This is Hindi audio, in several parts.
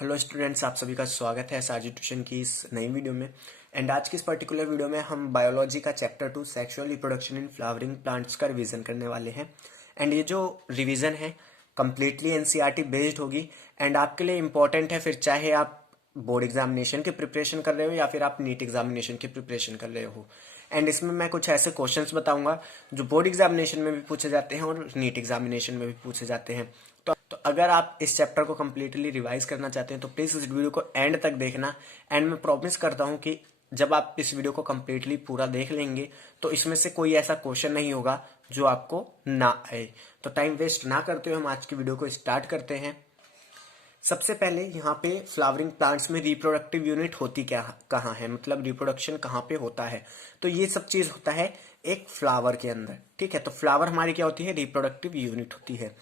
हेलो स्टूडेंट्स, आप सभी का स्वागत है साजी ट्यूशन की इस नई वीडियो में। एंड आज की इस पर्टिकुलर वीडियो में हम बायोलॉजी का chapter 2 sexual reproduction in flowering plants का रिवीजन करने वाले हैं। एंड ये जो रिवीजन है कम्प्लीटली एनसीईआरटी बेस्ड होगी एंड आपके लिए इम्पॉर्टेंट है, फिर चाहे आप बोर्ड एग्जामिनेशन की प्रिपरेशन कर रहे हो या फिर आप नीट एग्जामिनेशन की प्रिपरेशन कर रहे हो। एंड इसमें मैं कुछ ऐसे क्वेश्चंस बताऊंगा जो बोर्ड एग्जामिनेशन में भी पूछे जाते हैं और नीट एग्जामिनेशन में भी पूछे जाते हैं। तो अगर आप इस चैप्टर को कम्प्लीटली रिवाइज करना चाहते हैं तो प्लीज़ इस वीडियो को एंड तक देखना। एंड मैं प्रॉमिस करता हूं कि जब आप इस वीडियो को कम्प्लीटली पूरा देख लेंगे तो इसमें से कोई ऐसा क्वेश्चन नहीं होगा जो आपको ना आए। तो टाइम वेस्ट ना करते हुए हम आज की वीडियो को स्टार्ट करते हैं। सबसे पहले यहाँ पे फ्लावरिंग प्लांट्स में रिप्रोडक्टिव यूनिट होती क्या कहाँ है, मतलब रिप्रोडक्शन कहाँ पे होता है। तो ये सब चीज होता है एक फ्लावर के अंदर। ठीक है, तो फ्लावर हमारी क्या होती है, रिप्रोडक्टिव यूनिट होती है।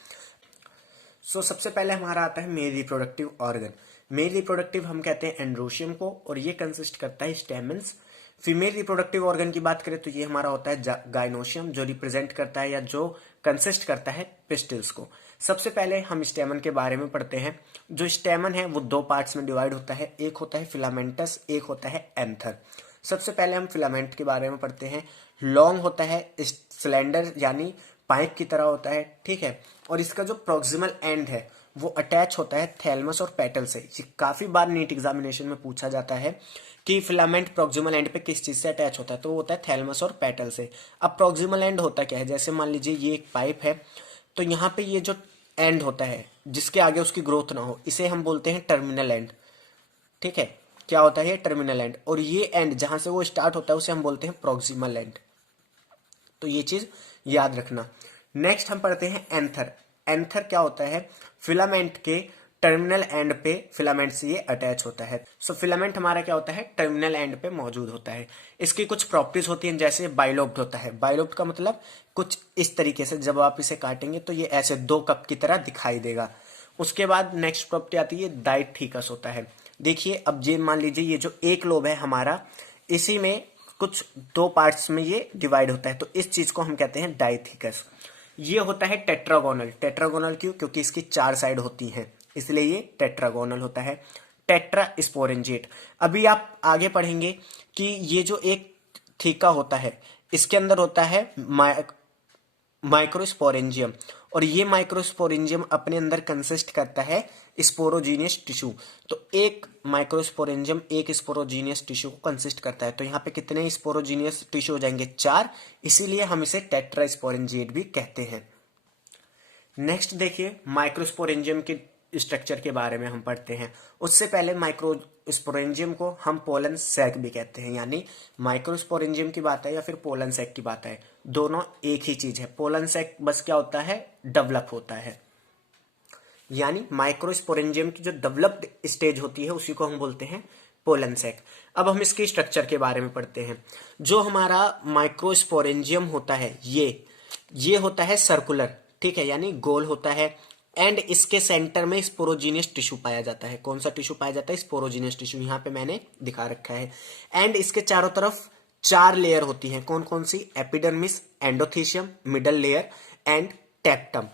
सबसे पहले हमारा आता है male reproductive organ. Male reproductive हम कहते हैं एंड्रोशियम को, और ये कंसिस्ट करता है स्टेमन्स। फीमेल रिप्रोडक्टिव ऑर्गन की बात करें तो ये हमारा होता है गाइनोशियम, जो रिप्रेजेंट करता है या जो कंसिस्ट करता है पिस्टिल्स को। सबसे पहले हम स्टेमन के बारे में पढ़ते हैं। जो स्टेमन है वो दो पार्ट्स में डिवाइड होता है, एक होता है फिलामेंटस, एक होता है एंथर। सबसे पहले हम फिलामेंट के बारे में पढ़ते हैं। लॉन्ग होता है, सिलेंडर यानी पाइप की तरह होता है। ठीक है, और इसका जो प्रोक्सिमल एंड है वो अटैच होता है थैलमस और पेटल से। ये काफी बार नीट एग्जामिनेशन में पूछा जाता है कि फिलामेंट प्रोक्सिमल एंड पे किस चीज से अटैच होता है, तो वो होता है थैलमस और पेटल से। अब प्रोक्सिमल एंड होता क्या है, जैसे मान लीजिए ये एक पाइप है, तो यहाँ पे ये जो एंड होता है जिसके आगे उसकी ग्रोथ ना हो, इसे हम बोलते हैं टर्मिनल एंड। ठीक है, क्या होता है ये टर्मिनल एंड, और ये एंड जहां से वो स्टार्ट होता है उसे हम बोलते हैं प्रोक्सिमल एंड। तो ये चीज याद रखना। नेक्स्ट हम पढ़ते हैं एंथर। एंथर क्या होता है, फिलामेंट के टर्मिनल एंड पे फिलामेंट से ये अटैच होता है। फिलामेंट हमारा क्या होता है, टर्मिनल एंड पे मौजूद होता है। इसकी कुछ प्रॉपर्टीज होती हैं, जैसे बाइलोब्ड होता है। बाइलोब्ड का मतलब कुछ इस तरीके से, जब आप इसे काटेंगे तो ये ऐसे दो कप की तरह दिखाई देगा। उसके बाद नेक्स्ट प्रॉपर्टी आती है डाइथीकस होता है। देखिए, अब ये मान लीजिए ये जो एक लोब है हमारा, इसी में कुछ दो पार्ट्स में ये डिवाइड होता है, तो इस चीज को हम कहते हैं डाइथीकस। ये होता है टेट्रागोनल। टेट्रागोनल क्यों, क्योंकि इसकी चार साइड होती हैं, इसलिए ये टेट्रागोनल होता है। Tetra sporangiate. अभी आप आगे पढ़ेंगे कि ये जो एक थीका होता है इसके अंदर होता है माइक्रोस्पोरेंजियम, और ये माइक्रोस्पोरेंजियम अपने अंदर कंसिस्ट करता है स्पोरोजीनियस टिश्यू। तो एक माइक्रोस्पोरेंजियम एक स्पोरोजीनियस टिश्यू को कंसिस्ट करता है। तो यहाँ पे कितने स्पोरोजीनियस टिश्यू हो जाएंगे, चार, इसीलिए हम इसे टेट्रास्पोरेंजिएट भी कहते हैं। नेक्स्ट देखिए, माइक्रोस्पोरेंजियम के स्ट्रक्चर के बारे में हम पढ़ते हैं। उससे पहले माइक्रोस्पोरेंजियम को हम पोलन सैक भी कहते हैं, यानी माइक्रोस्पोरेंजियम की बात है या फिर पोलन सैक की बात है, दोनों एक ही चीज है। पोलन सैक बस क्या होता है, डेवलप होता है, यानी माइक्रोस्पोरेंजियम की जो डेवलप्ड स्टेज होती है उसी को हम बोलते हैं पोलन सैक। अब हम इसके स्ट्रक्चर के बारे में पढ़ते हैं। जो हमारा माइक्रोस्पोरेंजियम होता है ये होता है सर्कुलर। ठीक है, यानी गोल होता है, एंड इसके सेंटर में स्पोरोजीनियस टिश्यू पाया जाता है। कौन सा टिश्यू पाया जाता है, स्पोरोजीनियस टिश्यू, यहाँ पे मैंने दिखा रखा है। एंड इसके चारों तरफ चार लेयर होती है। कौन कौन सी, epidermis, endothecium, middle layer and tapetum.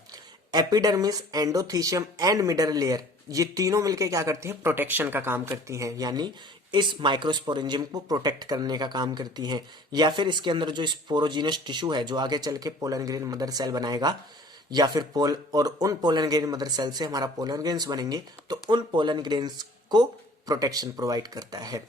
Epidermis, endothecium and middle layer, ये तीनों मिलकर क्या करती हैं, प्रोटेक्शन का काम करती हैं, यानी इस माइक्रोस्पोरेंजियम को प्रोटेक्ट करने का काम करती हैं। या फिर इसके अंदर जो स्पोरोजीनियस टिश्यू है जो आगे चल के पोलन ग्रेन मदर सेल बनाएगा, या फिर और उन पोलन ग्रेन मदर सेल से हमारा पोलन ग्रेन्स बनेंगे, तो उन पोलन ग्रेन्स को प्रोटेक्शन प्रोवाइड करता है।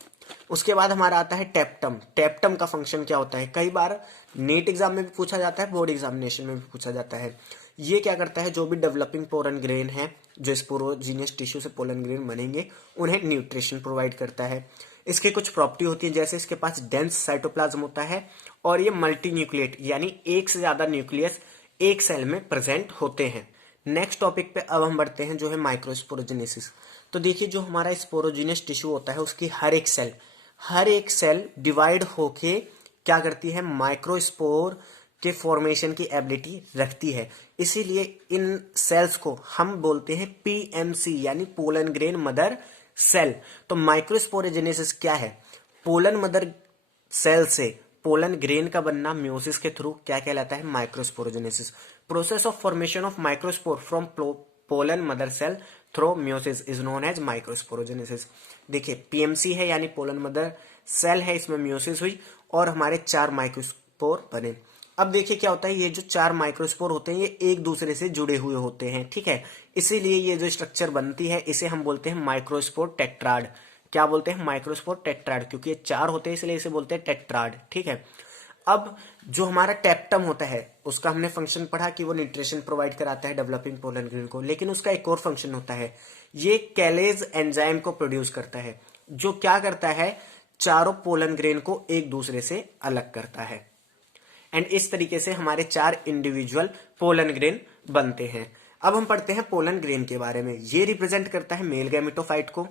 उसके बाद हमारा आता है टेप्टम। टेप्टम का फंक्शन क्या होता है, कई बार नीट एग्जाम में भी पूछा जाता है, बोर्ड एग्जामिनेशन में भी पूछा जाता है। ये क्या करता है, जो भी डेवलपिंग पोलन ग्रेन है, जो स्पोरोजीनियस टिश्यू से पोलन ग्रेन बनेंगे, उन्हें न्यूट्रिशन प्रोवाइड करता है। इसकी कुछ प्रॉपर्टी होती है, जैसे इसके पास डेंस साइटोप्लाज्म होता है, और ये मल्टी न्यूक्लिएट, यानी एक से ज्यादा न्यूक्लियस एक सेल में प्रेजेंट होते हैं। नेक्स्ट टॉपिक पे अब हम बढ़ते हैं, जो है माइक्रोस्पोरोजेनेसिस। तो देखिए, जो हमारा स्पोरोजीनियस टिश्यू होता है उसकी हर एक सेल डिवाइड होके क्या करती है, माइक्रोस्पोर के फॉर्मेशन की एबिलिटी रखती है। इसीलिए इन सेल्स को हम बोलते हैं पीएमसी, यानी पोलन ग्रेन मदर सेल। तो माइक्रोस्पोरोजेनेसिस क्या है, पोलन मदर सेल से पोलन ग्रेन का बनना म्यूसिस के थ्रू क्या कहलाता है, microsporogenesis. Process of formation of microspore from pollen mother cell through meiosis is known as microsporogenesis. देखिए पीएमसी है यानी पोलन मदर सेल है, इसमें म्योसिस हुई और हमारे 4 माइक्रोस्पोर बने। अब देखिए क्या होता है, ये जो 4 माइक्रोस्पोर होते हैं ये एक दूसरे से जुड़े हुए होते हैं, ठीक है। इसीलिए ये जो स्ट्रक्चर बनती है इसे हम बोलते हैं माइक्रोस्पोर टेट्राड। क्या बोलते हैं? माइक्रोस्पोर टेट्राड, क्योंकि ये 4 होते हैं इसलिए इसे बोलते हैं टेट्राड, ठीक है। अब जो हमारा टेप्टम होता है उसका हमने फंक्शन पढ़ा कि वो न्यूट्रिशन प्रोवाइड कराता है डेवलपिंग पोलन ग्रेन को, लेकिन उसका एक और फंक्शन होता है, ये कैलेज एंजाइम को प्रोड्यूस करता है, जो क्या करता है, चारों पोलन ग्रेन को एक दूसरे से अलग करता है। एंड इस तरीके से हमारे 4 इंडिविजुअल पोलन ग्रेन बनते हैं। अब हम पढ़ते हैं पोलन ग्रेन के बारे में। ये रिप्रेजेंट करता है मेल गैमेटोफाइट को।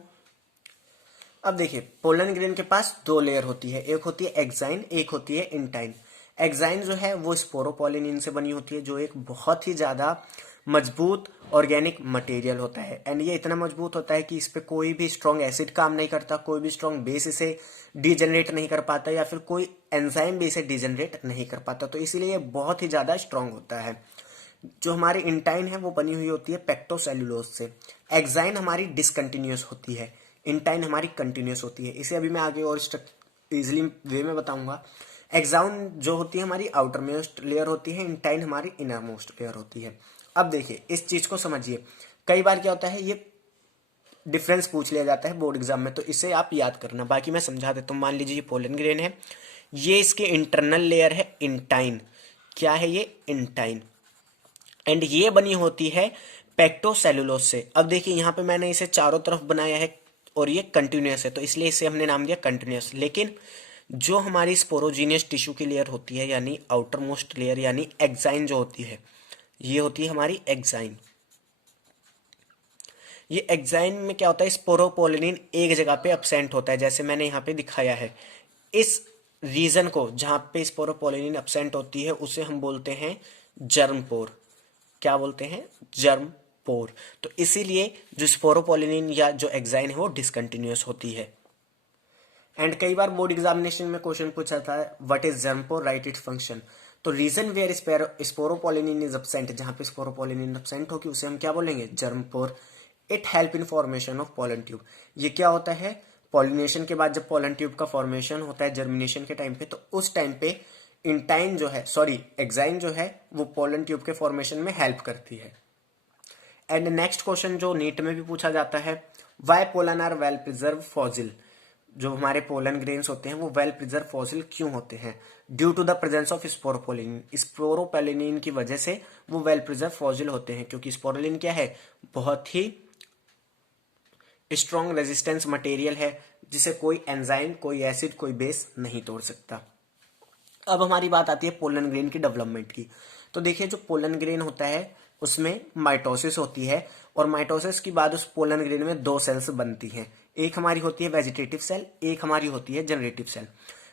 अब देखिए पोलन ग्रेन के पास 2 लेयर होती है, एक होती है एक्साइन, एक होती है इंटाइन। एक्साइन जो है वो स्पोरोपोलिनिन से बनी होती है, जो एक बहुत ही ज्यादा मजबूत ऑर्गेनिक मटेरियल होता है। एंड ये इतना मजबूत होता है कि इस पे कोई भी स्ट्रॉन्ग एसिड काम नहीं करता, कोई भी स्ट्रॉन्ग बेस इसे डिजेनरेट नहीं कर पाता, या फिर कोई एंजाइम भी इसे डिजेनरेट नहीं कर पाता, तो इसीलिए ये बहुत ही ज्यादा स्ट्रॉन्ग होता है। जो हमारी इंटाइन है वो बनी हुई होती है पेक्टोसेल्यूलोज से। एक्साइन हमारी डिसकंटिन्यूस होती है, इंटाइन हमारी कंटिन्यूस होती है। इसे अभी मैं आगे और इजिली वे में बताऊंगा। एक्साइन जो होती है हमारी आउटर मोस्ट लेयर होती है, इंटाइन हमारी इनर मोस्ट लेयर होती है। अब देखिए इस चीज को समझिए, कई बार क्या होता है ये डिफरेंस पूछ लिया जाता है बोर्ड एग्जाम में, तो इसे आप याद करना, बाकी मैं समझा देता हूँ। मान लीजिए ये पोलन ग्रेन है, ये इसके इंटरनल लेयर है इंटाइन। क्या है ये? इंटाइन। एंड ये बनी होती है पेक्टोसेलुलोज से। अब देखिए यहाँ पे मैंने इसे चारों तरफ बनाया है और ये कंटिन्यूस है, तो इसलिए इसे हमने नाम दिया कंटिन्यूस। लेकिन जो हमारी स्पोरोजीनियस टिश्यू की लेयर होती है यानी आउटर मोस्ट लेयर यानी एक्साइन जो होती है, ये होती है हमारी एक्साइन। ये एक्साइन में क्या होता है, स्पोरोपोलिनिन एक जगह पे अपसेंट होता है, जैसे मैंने यहाँ पे दिखाया है। इस रीजन को जहां पे स्पोरोपोलिनिन अपसेंट होती है उसे हम बोलते हैं जर्म पोर। क्या बोलते हैं? जर्म पोर। तो इसीलिए जो स्पोरोपोलिनिन या जो एक्साइन है वो डिसकंटिन्यूअस होती है। एंड कई बार बोर्ड एग्जामिनेशन में क्वेश्चन पूछा था what is germ pore, right its function. तो region where sporopollenin is absent, जहां पे स्पोरोपोलिनिन एब्सेंट होगी उसे हम क्या बोलेंगे? Germ pore. It help in formation of pollen tube. ये क्या होता है? पॉलिनेशन के बाद जब पोलन ट्यूब का फॉर्मेशन होता है जर्मिनेशन के टाइम पे, तो उस टाइम पे इंटाइन जो है, सॉरी एक्साइन जो है वो पोलन ट्यूब के फॉर्मेशन में हेल्प करती है। एंड नेक्स्ट क्वेश्चन जो नीट में भी पूछा जाता है, why pollen are well preserve fossil. जो हमारे पोलन ग्रेन्स होते हैं वो वेल प्रिजर्व फॉसिल क्यों होते हैं? Due to the presence of sporopollenin. Sporopollenin की वजह से वो वेल प्रिजर्व फॉसिल होते हैं, क्योंकि स्पोरोलिन क्या है? बहुत ही स्ट्रॉन्ग रेजिस्टेंस मटेरियल है, जिसे कोई एंजाइम, कोई एसिड, कोई बेस नहीं तोड़ सकता। अब हमारी बात आती है पोलन ग्रेन की डेवलपमेंट की। तो देखिए जो पोलन ग्रेन होता है उसमें माइटोसिस होती है, और माइटोसिस के बाद उस पोलन ग्रेन में 2 सेल्स बनती हैं। एक हमारी होती है वेजिटेटिव सेल, एक हमारी होती है जनरेटिव सेल।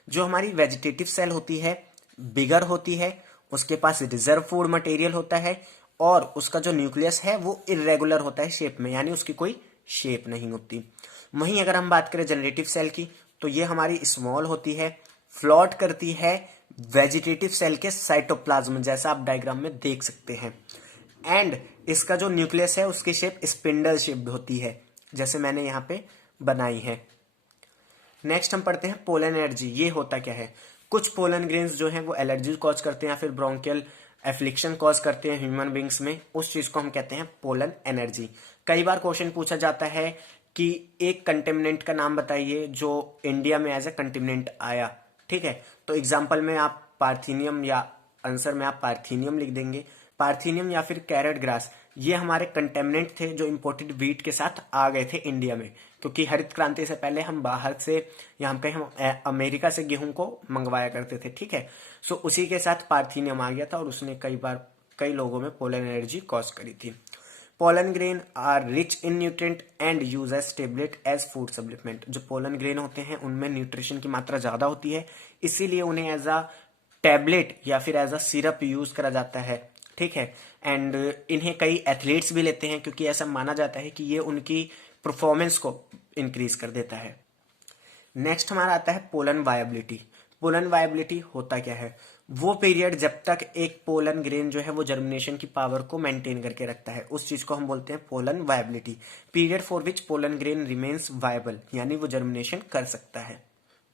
जो हमारी वेजिटेटिव सेल होती है बिगर होती है, उसके पास रिजर्व फूड मटेरियल होता है, और उसका जो न्यूक्लियस है वो इरेगुलर होता है शेप में, यानी उसकी कोई शेप नहीं होती। वहीं अगर हम बात करें जनरेटिव सेल की, तो ये हमारी स्मॉल होती है, फ्लॉट करती है वेजिटेटिव सेल के साइटोप्लाज्म, जैसा आप डायग्राम में देख सकते हैं। एंड इसका जो न्यूक्लियस है उसकी शेप स्पिंडल शेप्ड होती है, जैसे मैंने यहाँ पे बनाई है। नेक्स्ट हम पढ़ते हैं पोलन एलर्जी। ये होता क्या है? कुछ पोलन ग्रेन्स जो हैं वो एलर्जी कॉज करते हैं या फिर ब्रोंकियल एफ्लिक्शन कॉज करते हैं ह्यूमन बींग्स में, उस चीज को हम कहते हैं पोलन एनर्जी। कई बार क्वेश्चन पूछा जाता है कि एक कंटेमिनेंट का नाम बताइए जो इंडिया में एज ए कंटेमिनेंट आया, ठीक है। तो एग्जाम्पल में आप पार्थीनियम, या आंसर में आप पार्थीनियम लिख देंगे। पार्थीनियम या फिर कैरेट ग्रास, ये हमारे कंटेमिनेंट थे जो इंपोर्टेड वीट के साथ आ गए थे इंडिया में, क्योंकि हरित क्रांति से पहले हम बाहर से, यहाँ पे हम अमेरिका से गेहूं को मंगवाया करते थे, ठीक है। सो उसी के साथ पार्थीनियम आ गया था और उसने कई लोगों में पोलन एलर्जी कॉज करी थी। Pollen grain are rich in nutrient and use as tablet as food supplement. जो पोलन ग्रेन होते हैं उनमें न्यूट्रिशन की मात्रा ज्यादा होती है, इसीलिए उन्हें एज अ टैबलेट या फिर एज अ सिरप यूज करा जाता है, ठीक है। एंड इन्हें कई एथलीट्स भी लेते हैं, क्योंकि ऐसा माना जाता है कि ये उनकी परफॉर्मेंस को इंक्रीज कर देता है। नेक्स्ट हमारा आता है पोलन वायबिलिटी। पोलन वायबिलिटी होता क्या है? वो पीरियड जब तक एक पोलन ग्रेन जो है वो जर्मिनेशन की पावर को मेंटेन करके रखता है, उस चीज को हम बोलते हैं pollen viability. Period for which pollen grain remains viable, यानी वो जर्मिनेशन कर सकता है,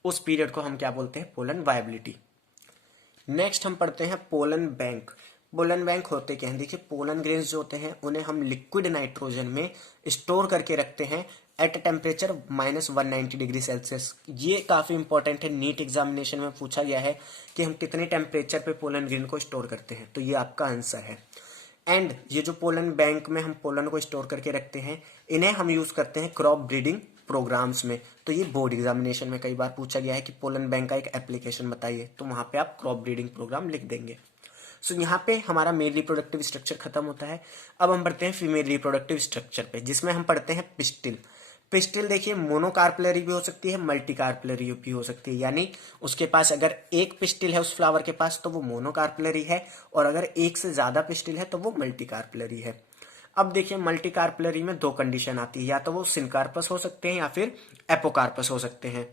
उस पीरियड को हम क्या बोलते हैं, पोलन वायबिलिटी। नेक्स्ट हम पढ़ते हैं पोलन बैंक। पोलन बैंक होते क्या हैं, देखिए पोलन ग्रेन्स जो होते हैं उन्हें हम लिक्विड नाइट्रोजन में स्टोर करके रखते हैं एट टेम्परेचर -190 डिग्री सेल्सियस। ये काफी इंपॉर्टेंट है, नीट एग्जामिनेशन में पूछा गया है कि हम कितने टेम्परेचर पे पोलन ग्रेन को स्टोर करते हैं, तो ये आपका आंसर है। एंड ये जो पोलन बैंक में हम पोलन को स्टोर करके रखते हैं, इन्हें हम यूज करते हैं क्रॉप ब्रीडिंग प्रोग्राम्स में। तो ये बोर्ड एग्जामिनेशन में कई बार पूछा गया है कि पोलन बैंक का एक एप्लीकेशन बताइए, तो वहां पे आप क्रॉप ब्रीडिंग प्रोग्राम लिख देंगे। सो यहाँ पे हमारा मेल रिप्रोडक्टिव स्ट्रक्चर खत्म होता है। अब हम पढ़ते हैं फीमेल रिप्रोडक्टिव स्ट्रक्चर पे, जिसमें हम पढ़ते हैं पिस्टिल। पिस्टिल देखिए मोनोकार्पलरी भी हो सकती है, मल्टीकार्पलरी भी हो सकती है, यानी उसके पास अगर एक पिस्टिल है उस फ्लावर के पास तो वो मोनोकार्पलरी है, और अगर एक से ज्यादा पिस्टिल है तो वो मल्टीकार्पलरी है। अब देखिए मल्टीकार्पलरी में दो कंडीशन आती है, या तो वो सिनकार्पस हो सकते हैं या फिर एपोकार्पस हो सकते हैं।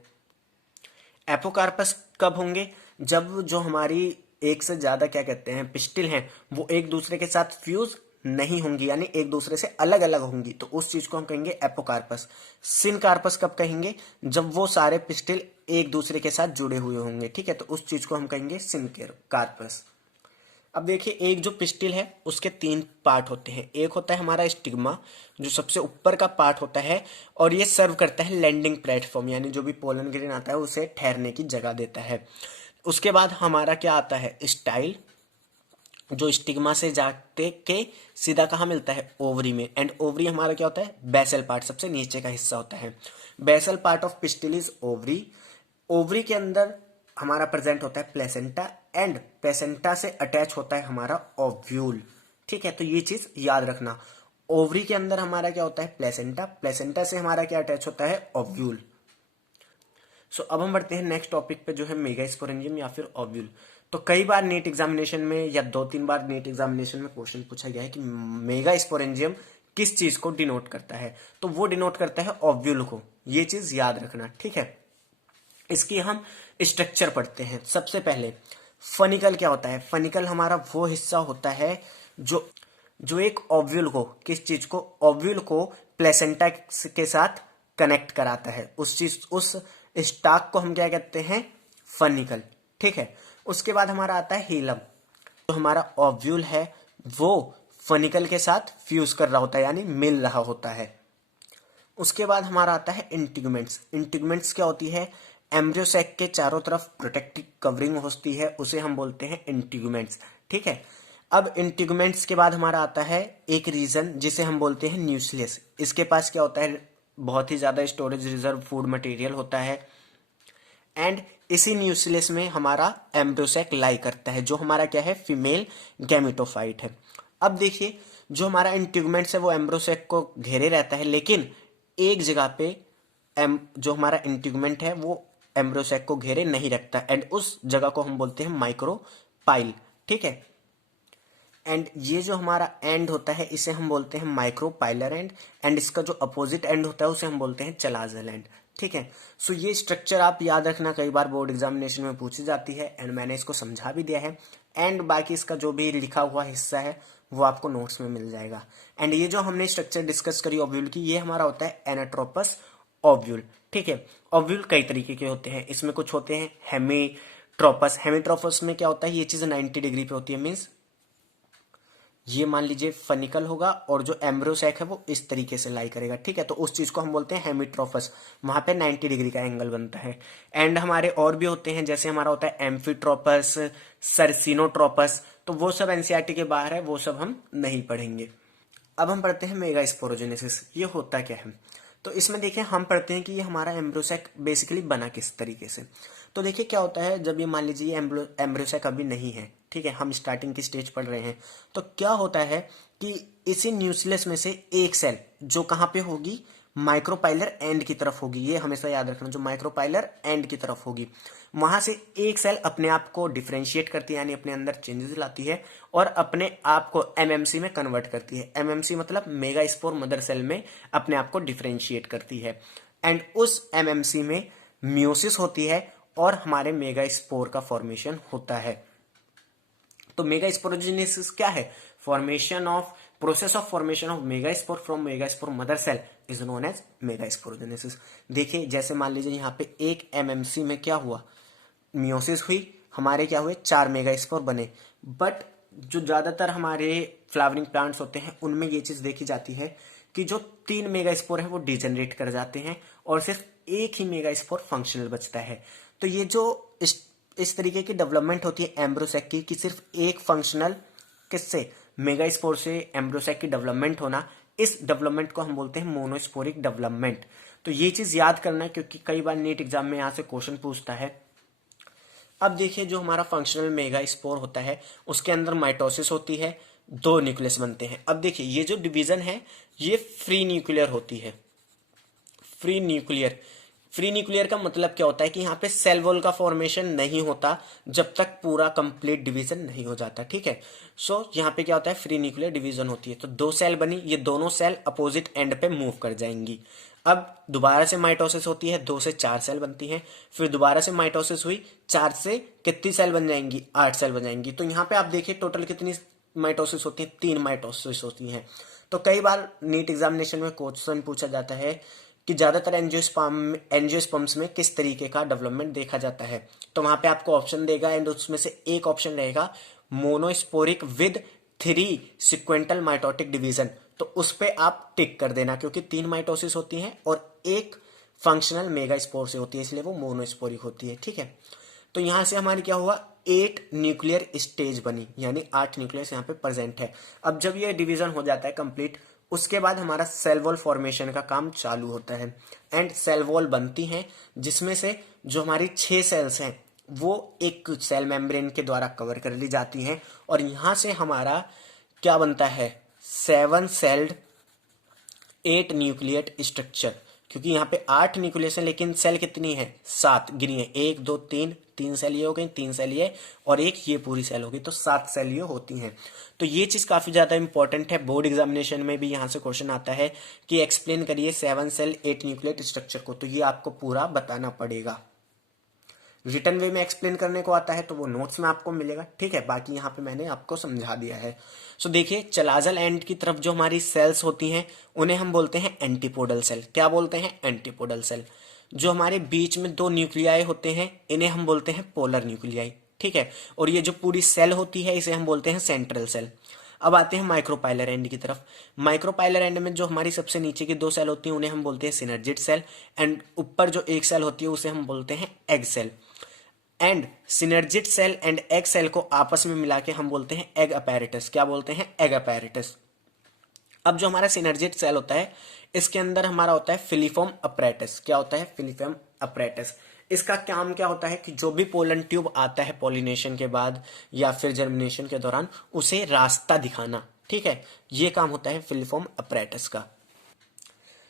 एपोकार्पस कब होंगे, जब जो हमारी एक से ज्यादा क्या कहते हैं पिस्टिल हैं वो एक दूसरे के साथ फ्यूज नहीं होंगी, यानी एक दूसरे से अलग अलग होंगी, तो उस चीज को हम कहेंगे एपोकार्पस। सिनकार्पस कब कहेंगे, जब वो सारे पिस्टिल एक दूसरे के साथ जुड़े हुए होंगे, ठीक है, तो उस चीज को हम कहेंगे सिनकार्पस। अब देखिए एक जो पिस्टिल है उसके तीन पार्ट होते हैं। एक होता है हमारा स्टिग्मा, जो सबसे ऊपर का पार्ट होता है, और ये सर्व करता है लैंडिंग प्लेटफॉर्म, यानी जो भी पोलन ग्रेन आता है उसे ठहरने की जगह देता है। उसके बाद हमारा क्या आता है, स्टाइल, जो स्टिग्मा से जाते के सीधा कहाँ मिलता है, ओवरी में। एंड ओवरी हमारा क्या होता है, बेसल पार्ट, सबसे नीचे का हिस्सा होता है। Basal part of pistil is ovary. Ovary के अंदर हमारा प्रेजेंट होता है प्लेसेंटा, एंड प्लेसेंटा से अटैच होता है हमारा ओव्यूल, ठीक है, तो ये चीज याद रखना। ओवरी के अंदर हमारा क्या होता है, प्लेसेंटा, प्लेसेंटा से हमारा क्या अटैच होता है, ओव्यूल। सो अब हम बढ़ते हैं नेक्स्ट टॉपिक पे, जो है मेगास्पोरेंजियम या फिर ओव्यूल। तो कई बार नीट एग्जामिनेशन में या 2-3 बार नीट एग्जामिनेशन में क्वेश्चन पूछा गया है कि मेगास्पोरेंजियम किस चीज को डिनोट करता है, तो वो डिनोट करता है ओव्यूल को। ये चीज याद रखना, ठीक है। इसकी हम स्ट्रक्चर पढ़ते हैं। सबसे पहले फनिकल क्या होता है, फनिकल हमारा वो हिस्सा होता है जो जो एक ओव्यूल को, किस चीज को, ओव्यूल को प्लेसेंटा के साथ कनेक्ट कराता है, उस चीज, उस स्टाक को हम क्या कहते हैं, फनिकल, ठीक है। उसके बाद हमारा आता है हीलम, जो हमारा ओव्यूल है वो फनिकल के साथ फ्यूज कर रहा होता है, यानी मिल रहा होता है। उसके बाद हमारा आता है इंटीग्यूमेंट्स। इंटीग्यूमेंट्स क्या होती है, एम्ब्रियो सैक के चारों तरफ प्रोटेक्टिव कवरिंग होती है, उसे हम बोलते हैं इंटीग्यूमेंट्स, ठीक है। अब इंटीग्यूमेंट्स के बाद हमारा आता है एक रीजन जिसे हम बोलते हैं न्यूक्लियस। इसके पास क्या होता है, बहुत ही ज्यादा स्टोरेज रिजर्व फूड मटेरियल होता है, एंड इसी न्यूक्लियस में हमारा एम्ब्रियो सैक लाई करता है, जो हमारा क्या है, फीमेल गैमेटोफाइट है। अब देखिए जो हमारा इंटीग्यूमेंट्स है वो एम्ब्रियो सैक को घेरे रहता है, लेकिन एक जगह पे जो हमारा इंटीग्यूमेंट है वो एम्ब्रियो सैक को घेरे नहीं रखता, एंड उस जगह को हम बोलते हैं माइक्रोपाइल, ठीक है। एंड ये जो हमारा एंड होता है इसे हम बोलते हैं माइक्रोपाइलर एंड, एंड इसका जो अपोजिट एंड होता है उसे हम बोलते हैं चलाजल एंड, ठीक है। सो ये स्ट्रक्चर आप याद रखना, कई बार बोर्ड एग्जामिनेशन में पूछी जाती है, एंड मैंने इसको समझा भी दिया है। एंड बाकी इसका जो भी लिखा हुआ हिस्सा है वो आपको नोट्स में मिल जाएगा। एंड ये जो हमने स्ट्रक्चर डिस्कस करी ओव्यूल की, ये हमारा होता है एनाट्रोपस ओव्यूल, ठीक है। ओव्यूल कई तरीके के होते हैं, इसमें कुछ होते हैं हेमीट्रोपस। हेमीट्रोपस में क्या होता है, ये चीज 90 डिग्री पे होती है, मीन्स ये मान लीजिए फनिकल होगा और जो एम्ब्रियो सैक है वो इस तरीके से लाई करेगा, ठीक है, तो उस चीज को हम बोलते हैं हेमीट्रोपस, वहां पे 90 डिग्री का एंगल बनता है। एंड हमारे और भी होते हैं, जैसे हमारा होता है एम्फीट्रोपस, सरसिनोट्रोपस, तो वो सब एनसीईआरटी के बाहर है, वो सब हम नहीं पढ़ेंगे। अब हम पढ़ते हैं मेगास्पोरोजेनेसिस, ये होता क्या है। तो इसमें देखिए हम पढ़ते हैं कि ये हमारा एम्ब्रियो सैक बेसिकली बना किस तरीके से। तो देखिए क्या होता है, जब ये मान लीजिए ये एम्ब्रियो सैक अभी नहीं है, ठीक है, हम स्टार्टिंग की स्टेज पढ़ रहे हैं, तो क्या होता है कि इसी न्यूक्लियस में से एक सेल जो कहाँ पे होगी, माइक्रोपाइलर एंड की तरफ होगी, ये हमेशा याद रखना, जो माइक्रोपाइलर एंड की तरफ होगी, वहां से एक सेल अपने आप को डिफरेंशिएट करती है, यानी अपने अंदर चेंजेस लाती है और अपने आप को एमएमसी में कन्वर्ट करती है। एमएमसी मतलब मेगास्पोर मदर सेल में अपने आप को डिफरेंशिएट करती है, एंड उस एमएमसी में मियोसिस होती है और हमारे मेगास्पोर का फॉर्मेशन होता है। तो मेगास्पोरोजेनेसिस क्या है? Process of formation of megaspore from megaspore mother cell is known as megasporogenesis. देखिए जैसे मान लीजिए यहाँ पे 1 MMC में क्या हुआ, मियोसिस हुई, हमारे क्या हुए 4 मेगास्पोर बने। बट जो ज्यादातर हमारे फ्लावरिंग प्लांट्स होते हैं उनमें ये चीज देखी जाती है कि जो 3 मेगास्पोर है वो डिजेनरेट कर जाते हैं और सिर्फ एक ही मेगास्पोर फंक्शनल बचता है। तो ये जो इस तरीके की डेवलपमेंट होती है एम्ब्रोसेक की, कि सिर्फ एक फंक्शनल किससे, मेगास्पोर से एम्ब्रोसेक की डेवलपमेंट होना, इस डेवलपमेंट को हम बोलते हैं मोनोस्पोरिक डेवलपमेंट। तो ये चीज याद करना है क्योंकि कई बार नीट एग्जाम में यहां से क्वेश्चन पूछता है। अब देखिए जो हमारा फंक्शनल मेगास्पोर होता है उसके अंदर माइटोसिस होती है, 2 न्यूक्लियस बनते हैं। अब देखिए ये जो डिवीजन है ये फ्री न्यूक्लियर होती है। फ्री न्यूक्लियर का मतलब क्या होता है कि यहाँ पे सेल वॉल का फॉर्मेशन नहीं होता जब तक पूरा कंप्लीट डिवीजन नहीं हो जाता। ठीक है, सो यहाँ पे क्या होता है, फ्री न्यूक्लियर डिवीजन होती है। तो 2 सेल बनी, ये दोनों सेल अपोजिट एंड पे मूव कर जाएंगी। अब दोबारा से माइटोसिस होती है, 2 से 4 सेल बनती हैं। फिर दोबारा से माइटोसिस हुई, 4 से कितनी सेल बन जाएंगी, 8 सेल बन जाएंगी। तो यहाँ पे आप देखिए टोटल कितनी माइटोसिस होती है, 3 माइटोसिस होती हैं। तो कई बार नीट एग्जामिनेशन में क्वेश्चन पूछा जाता है कि ज्यादातर एंजियोस्पर्म्स में किस तरीके का डेवलपमेंट देखा जाता है। तो वहां पे आपको ऑप्शन देगा एंड उसमें से एक ऑप्शन रहेगा मोनोस्पोरिक विद 3 सिक्वेंटल माइटोटिक डिवीजन। तो उस पे आप टिक कर देना क्योंकि 3 माइटोसिस होती हैं और एक फंक्शनल मेगास्पोर से होती है, इसलिए वो मोनोस्पोरिक होती है। ठीक है, तो यहां से हमारी क्या हुआ, 8 न्यूक्लियर स्टेज बनी, यानी 8 न्यूक्लियस यहाँ पे प्रेजेंट है। अब जब ये डिवीजन हो जाता है कंप्लीट, उसके बाद हमारा सेल वॉल फॉर्मेशन का काम चालू होता है एंड सेल वॉल बनती हैं जिसमें से जो हमारी 6 सेल्स हैं वो एक सेल मेम्ब्रेन के द्वारा कवर कर ली जाती हैं और यहां से हमारा क्या बनता है, 7 सेल्ड 8 न्यूक्लियट स्ट्रक्चर। क्योंकि यहाँ पे 8 न्यूक्लियस है लेकिन सेल कितनी है, 7 गिनिए, 1 2 3 सेल ये हो गई, 3 सेल ये और एक ये पूरी सेल होगी, तो 7 सेल ये होती हैं। तो ये चीज काफी ज्यादा इंपॉर्टेंट है, बोर्ड एग्जामिनेशन में भी यहाँ से क्वेश्चन आता है कि एक्सप्लेन करिए 7 सेल 8 न्यूक्लियट स्ट्रक्चर को। तो ये आपको पूरा बताना पड़ेगा। रिटर्न वे में एक्सप्लेन करने को आता है तो वो नोट्स में आपको मिलेगा। ठीक है, बाकी यहाँ पे मैंने आपको समझा दिया है। सो देखिए चलाजल एंड की तरफ जो हमारी सेल्स होती हैं उन्हें हम बोलते हैं एंटीपोडल सेल। क्या बोलते हैं, एंटीपोडल सेल। जो हमारे बीच में 2 न्यूक्लियाई होते हैं इन्हें हम बोलते हैं पोलर न्यूक्लियाई। ठीक है, और ये जो पूरी सेल होती है इसे हम बोलते हैं सेंट्रल सेल। अब आते हैं माइक्रोपाइलर एंड की तरफ। माइक्रोपाइलर एंड में जो हमारी सबसे नीचे की 2 सेल होती हैं उन्हें हम बोलते हैं सिनर्जिड सेल एंड ऊपर जो एक सेल होती है उसे हम बोलते हैं egg cell. And synergid cell and egg cell को आपस में मिला के हम बोलते हैं एग अपैरेटस। क्या बोलते हैं, एग अपैरेटस। अब जो हमारा सिनर्जिड सेल होता है इसके अंदर हमारा होता है फिलीफॉर्म अपैरेटस। क्या होता है, फिलीफॉर्म अपैरेटस। इसका काम क्या होता है कि जो भी पोलन ट्यूब आता है पॉलिनेशन के बाद या फिर जर्मिनेशन के दौरान उसे रास्ता दिखाना। ठीक है, ये काम होता है फिलीफॉर्म अपैरेटस का।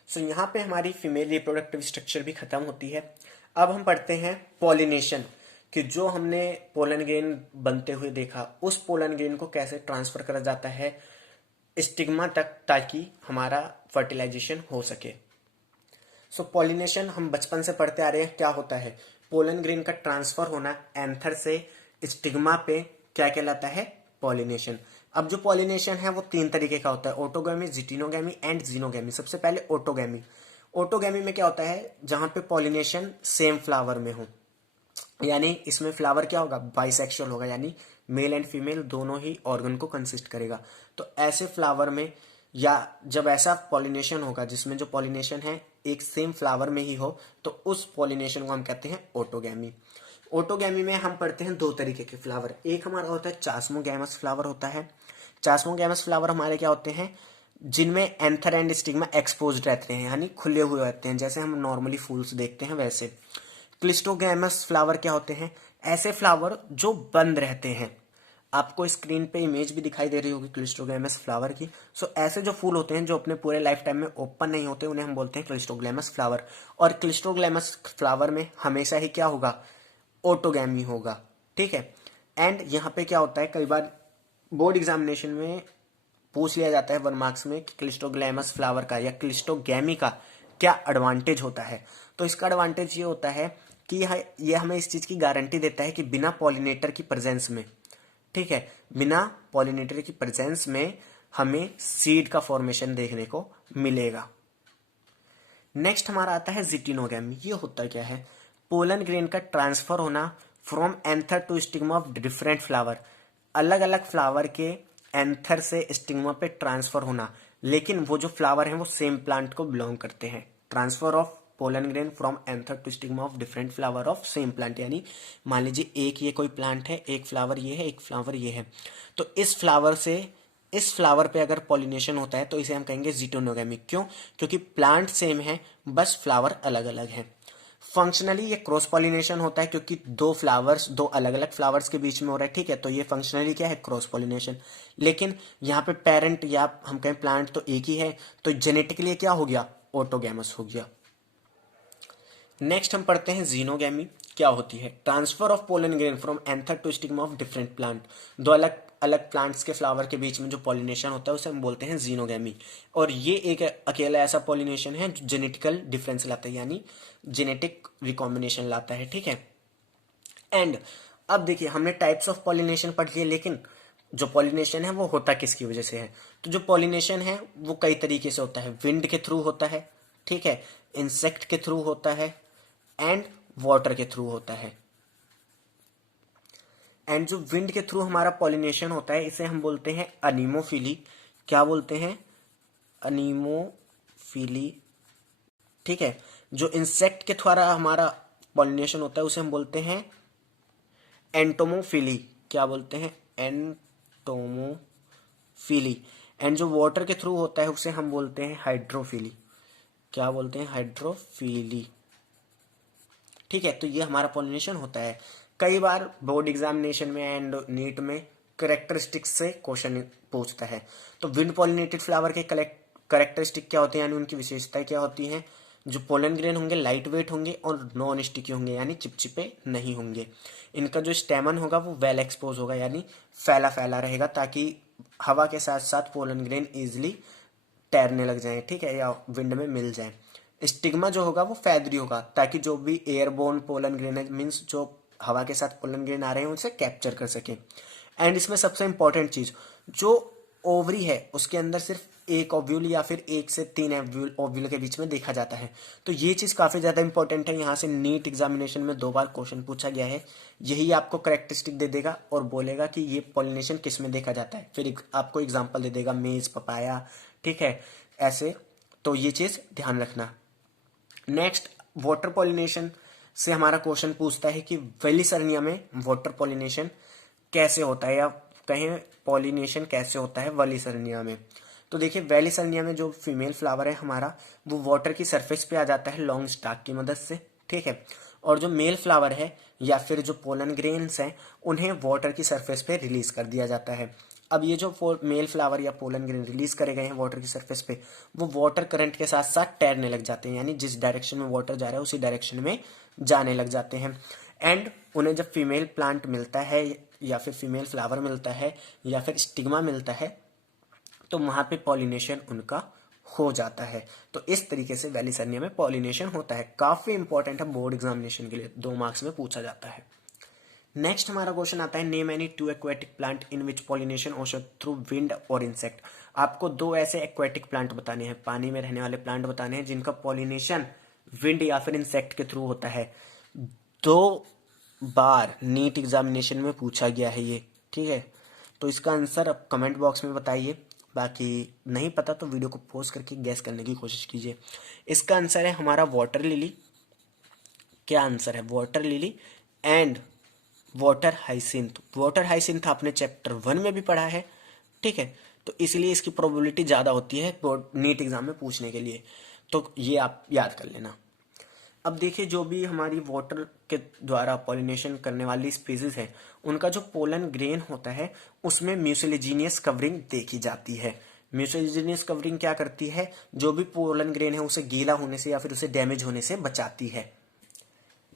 सो यहाँ पे हमारी फीमेल रिप्रोडक्टिव स्ट्रक्चर भी खत्म होती है। अब हम पढ़ते हैं पॉलिनेशन, कि जो हमने पोलन ग्रेन बनते हुए देखा उस पोलन ग्रेन को कैसे ट्रांसफर करा जाता है स्टिग्मा तक ताकि हमारा फर्टिलाइजेशन हो सके। सो पॉलिनेशन हम बचपन से पढ़ते आ रहे हैं, क्या होता है, पोलन ग्रेन का ट्रांसफर होना एंथर से स्टिग्मा पे क्या कहलाता है, पॉलिनेशन। अब जो पॉलिनेशन है वो 3 तरीके का होता है, ऑटोगैमी, जिटिनोगैमी एंड जीनोगैमी। सबसे पहले ऑटोगैमी। ऑटोगैमी में क्या होता है, जहां पे पॉलिनेशन सेम फ्लावर में हो, यानी इसमें फ्लावर क्या होगा, बाइसेक्सुअल होगा, यानी मेल एंड फीमेल दोनों ही ऑर्गन को कंसिस्ट करेगा। तो ऐसे फ्लावर में या जब ऐसा पॉलिनेशन होगा जिसमें जो पॉलिनेशन है एक सेम फ्लावर में ही हो तो उस पॉलिनेशन को हम कहते हैं ऑटोगैमी। ऑटोगैमी में हम पढ़ते हैं 2 तरीके के फ्लावर। एक हमारा होता है चास्मोगैमस फ्लावर होता है। चास्मोगैमस फ्लावर हमारे क्या होते हैं, जिनमें एंथर एंड स्टिग्मा एक्सपोज्ड रहते हैं, यानी खुले हुए रहते हैं, जैसे हम नॉर्मली फूल्स देखते हैं वैसे। क्लिस्टोगैमस फ्लावर क्या होते हैं, ऐसे फ्लावर जो बंद रहते हैं। आपको स्क्रीन पे इमेज भी दिखाई दे रही होगी क्लिस्टोगैमस फ्लावर की। सो ऐसे जो फूल होते हैं जो अपने पूरे लाइफ टाइम में ओपन नहीं होते उन्हें हम बोलते हैं क्लिस्टोग्लैमस फ्लावर। और क्लिस्टोग्लैमस फ्लावर में हमेशा ही क्या होगा, ऑटोगैमी होगा। ठीक है, एंड यहाँ पे क्या होता है, कई बार बोर्ड एग्जामिनेशन में पूछ लिया जाता है 1 मार्क्स में कि क्लिस्टोग्लैमस फ्लावर का या क्लिस्टोगैमी का क्या एडवांटेज होता है। तो इसका एडवांटेज ये होता है कि यह हमें इस चीज की गारंटी देता है कि बिना पॉलिनेटर की प्रेजेंस में ठीक है, बिना पॉलिनेटर की प्रेजेंस में हमें सीड का फॉर्मेशन देखने को मिलेगा। नेक्स्ट हमारा आता है जिटिनोगैमी। ये होता क्या है? पोलन ग्रेन का ट्रांसफर होना from anther to stigma of different flower. अलग अलग फ्लावर के एंथर से स्टिग्मा पे ट्रांसफर होना, लेकिन वो जो फ्लावर हैं वो सेम प्लांट को बिलोंग करते हैं। Transfer of pollen grain from anther to stigma of different flower of same plant, यानी मान लीजिए एक ये कोई प्लांट है, एक फ्लावर ये है, एक फ्लावर ये है, तो इस फ्लावर से इस फ्लावर पे अगर पॉलिनेशन होता है तो इसे हम कहेंगे जिटोनोगैमी। क्यों? क्योंकि प्लांट सेम है, बस फ्लावर अलग अलग हैं। फंक्शनली ये क्रॉस पॉलिनेशन होता है, क्योंकि दो अलग अलग फ्लावर्स के बीच में हो रहा है, ठीक है, तो ये फंक्शनली क्या है? Cross pollination. लेकिन यहाँ पे पेरेंट या हम कहें प्लांट तो एक ही है, तो जेनेटिकली क्या हो गया? ऑटोगैमस हो गया। नेक्स्ट हम पढ़ते हैं जीनोगैमी क्या होती है। Transfer of pollen grain from anther to stigma of different plant. दो अलग अलग प्लांट्स के फ्लावर के बीच में जो पॉलिनेशन होता है उसे हम बोलते हैं जीनोगैमी। और ये एक अकेला ऐसा पॉलिनेशन है जो जेनेटिकल डिफरेंस लाता है, यानी जेनेटिक रिकॉम्बिनेशन लाता है, ठीक है। एंड अब देखिए, हमने टाइप्स ऑफ पॉलिनेशन पढ़ लिए, लेकिन जो पॉलिनेशन है वो होता किसकी वजह से है? तो जो पॉलिनेशन है वो कई तरीके से होता है। विंड के थ्रू होता है, ठीक है, इंसेक्ट के थ्रू होता है, एंड वाटर के थ्रू होता है। एंड जो विंड के थ्रू हमारा पॉलिनेशन होता है इसे हम बोलते हैं अनीमोफिली। क्या बोलते हैं? अनीमोफिली, ठीक है। जो इंसेक्ट के द्वारा हमारा पॉलिनेशन होता है उसे हम बोलते हैं एंटोमोफिली। क्या बोलते हैं? एंटोमोफिली। एंड जो वाटर के थ्रू होता है उसे हम बोलते हैं हाइड्रोफिली। क्या बोलते हैं? हाइड्रोफिली, ठीक है। तो ये हमारा पॉलिनेशन होता है। कई बार बोर्ड एग्जामिनेशन में एंड नीट में करेक्टरिस्टिक्स से क्वेश्चन पूछता है। तो विंड पॉलिनेटेड फ्लावर के करेक्टरिस्टिक क्या होते हैं, यानी उनकी विशेषताएं क्या होती हैं? जो पोलन ग्रेन होंगे लाइट वेट होंगे और नॉन स्टिकी होंगे, यानी चिपचिपे नहीं होंगे। इनका जो स्टेमन होगा वो वेल एक्सपोज होगा, यानी फैला फैला रहेगा, ताकि हवा के साथ साथ पोलन ग्रेन इजिली तैरने लग जाए, ठीक है, या विंड में मिल जाए। स्टिग्मा जो होगा वो फैदरी होगा, ताकि जो भी एयरबोर्न पोलन ग्रेन मीन्स जो हवा के साथ पोलन ग्रेन आ रहे हैं उसे कैप्चर कर सके। एंड इसमें सबसे इंपॉर्टेंट चीज, जो ओवरी है उसके अंदर सिर्फ एक ओव्यूल या फिर 1 से 3 ओव्यूल के बीच में देखा जाता है। तो ये चीज काफी ज्यादा इंपॉर्टेंट है। यहाँ से नीट एग्जामिनेशन में 2 बार क्वेश्चन पूछा गया है। यही आपको करेक्टरिस्टिक दे देगा और बोलेगा कि ये पॉलिनेशन किस में देखा जाता है, फिर आपको एग्जाम्पल दे देगा मेज, पपाया, ठीक है, ऐसे। तो ये चीज ध्यान रखना। नेक्स्ट, वाटर पॉलिनेशन से हमारा क्वेश्चन पूछता है कि वेलिसर्निया में वाटर पॉलिनेशन कैसे होता है, या कहें पॉलिनेशन कैसे होता है वेलिसर्निया में। तो देखिए, वेलिसर्निया में जो फीमेल फ्लावर है हमारा वो वाटर की सरफेस पे आ जाता है लॉन्ग स्टाक की मदद से, ठीक है। और जो मेल फ्लावर है या फिर जो पोलन ग्रेन्स हैं उन्हें वाटर की सरफेस पे रिलीज कर दिया जाता है। अब ये जो मेल फ्लावर या पोलन ग्रेन रिलीज करे गए हैं वाटर की सरफेस पे, वो वाटर करंट के साथ साथ तैरने लग जाते हैं, यानी जिस डायरेक्शन में वाटर जा रहा है उसी डायरेक्शन में जाने लग जाते हैं। एंड उन्हें जब फीमेल प्लांट मिलता है या फिर फीमेल फ्लावर मिलता है या फिर स्टिग्मा मिलता है तो वहां पे पॉलिनेशन उनका हो जाता है। तो इस तरीके से वेलिसर्निया में पॉलिनेशन होता है। काफी इंपॉर्टेंट है बोर्ड एग्जामिनेशन के लिए, 2 मार्क्स में पूछा जाता है। नेक्स्ट हमारा क्वेश्चन आता है, name any 2 aquatic plant in which pollination occur through wind और इंसेक्ट। आपको 2 ऐसे एक्वेटिक प्लांट बताने हैं, पानी में रहने वाले प्लांट बताने हैं जिनका पॉलिनेशन विंड या फिर इंसेक्ट के थ्रू होता है। 2 बार नीट एग्जामिनेशन में पूछा गया है ये, ठीक है। तो इसका आंसर आप कमेंट बॉक्स में बताइए, बाकी नहीं पता तो वीडियो को पॉज करके गैस करने की कोशिश कीजिए। इसका आंसर है हमारा वाटर लिली। क्या आंसर है? Water lily and water hyacinth. Water hyacinth आपने चैप्टर 1 में भी पढ़ा है, ठीक है, तो इसलिए इसकी प्रोबेबिलिटी ज़्यादा होती है नीट एग्जाम में पूछने के लिए, तो ये आप याद कर लेना। अब देखिए, जो भी हमारी वाटर के द्वारा पॉलिनेशन करने वाली स्पीसीज है उनका जो पोलन ग्रेन होता है उसमें म्यूसिलेजिनियस कवरिंग देखी जाती है। म्यूसिलेजिनियस कवरिंग क्या करती है? जो भी पोलन ग्रेन है उसे गीला होने से या फिर उसे डैमेज होने से बचाती है।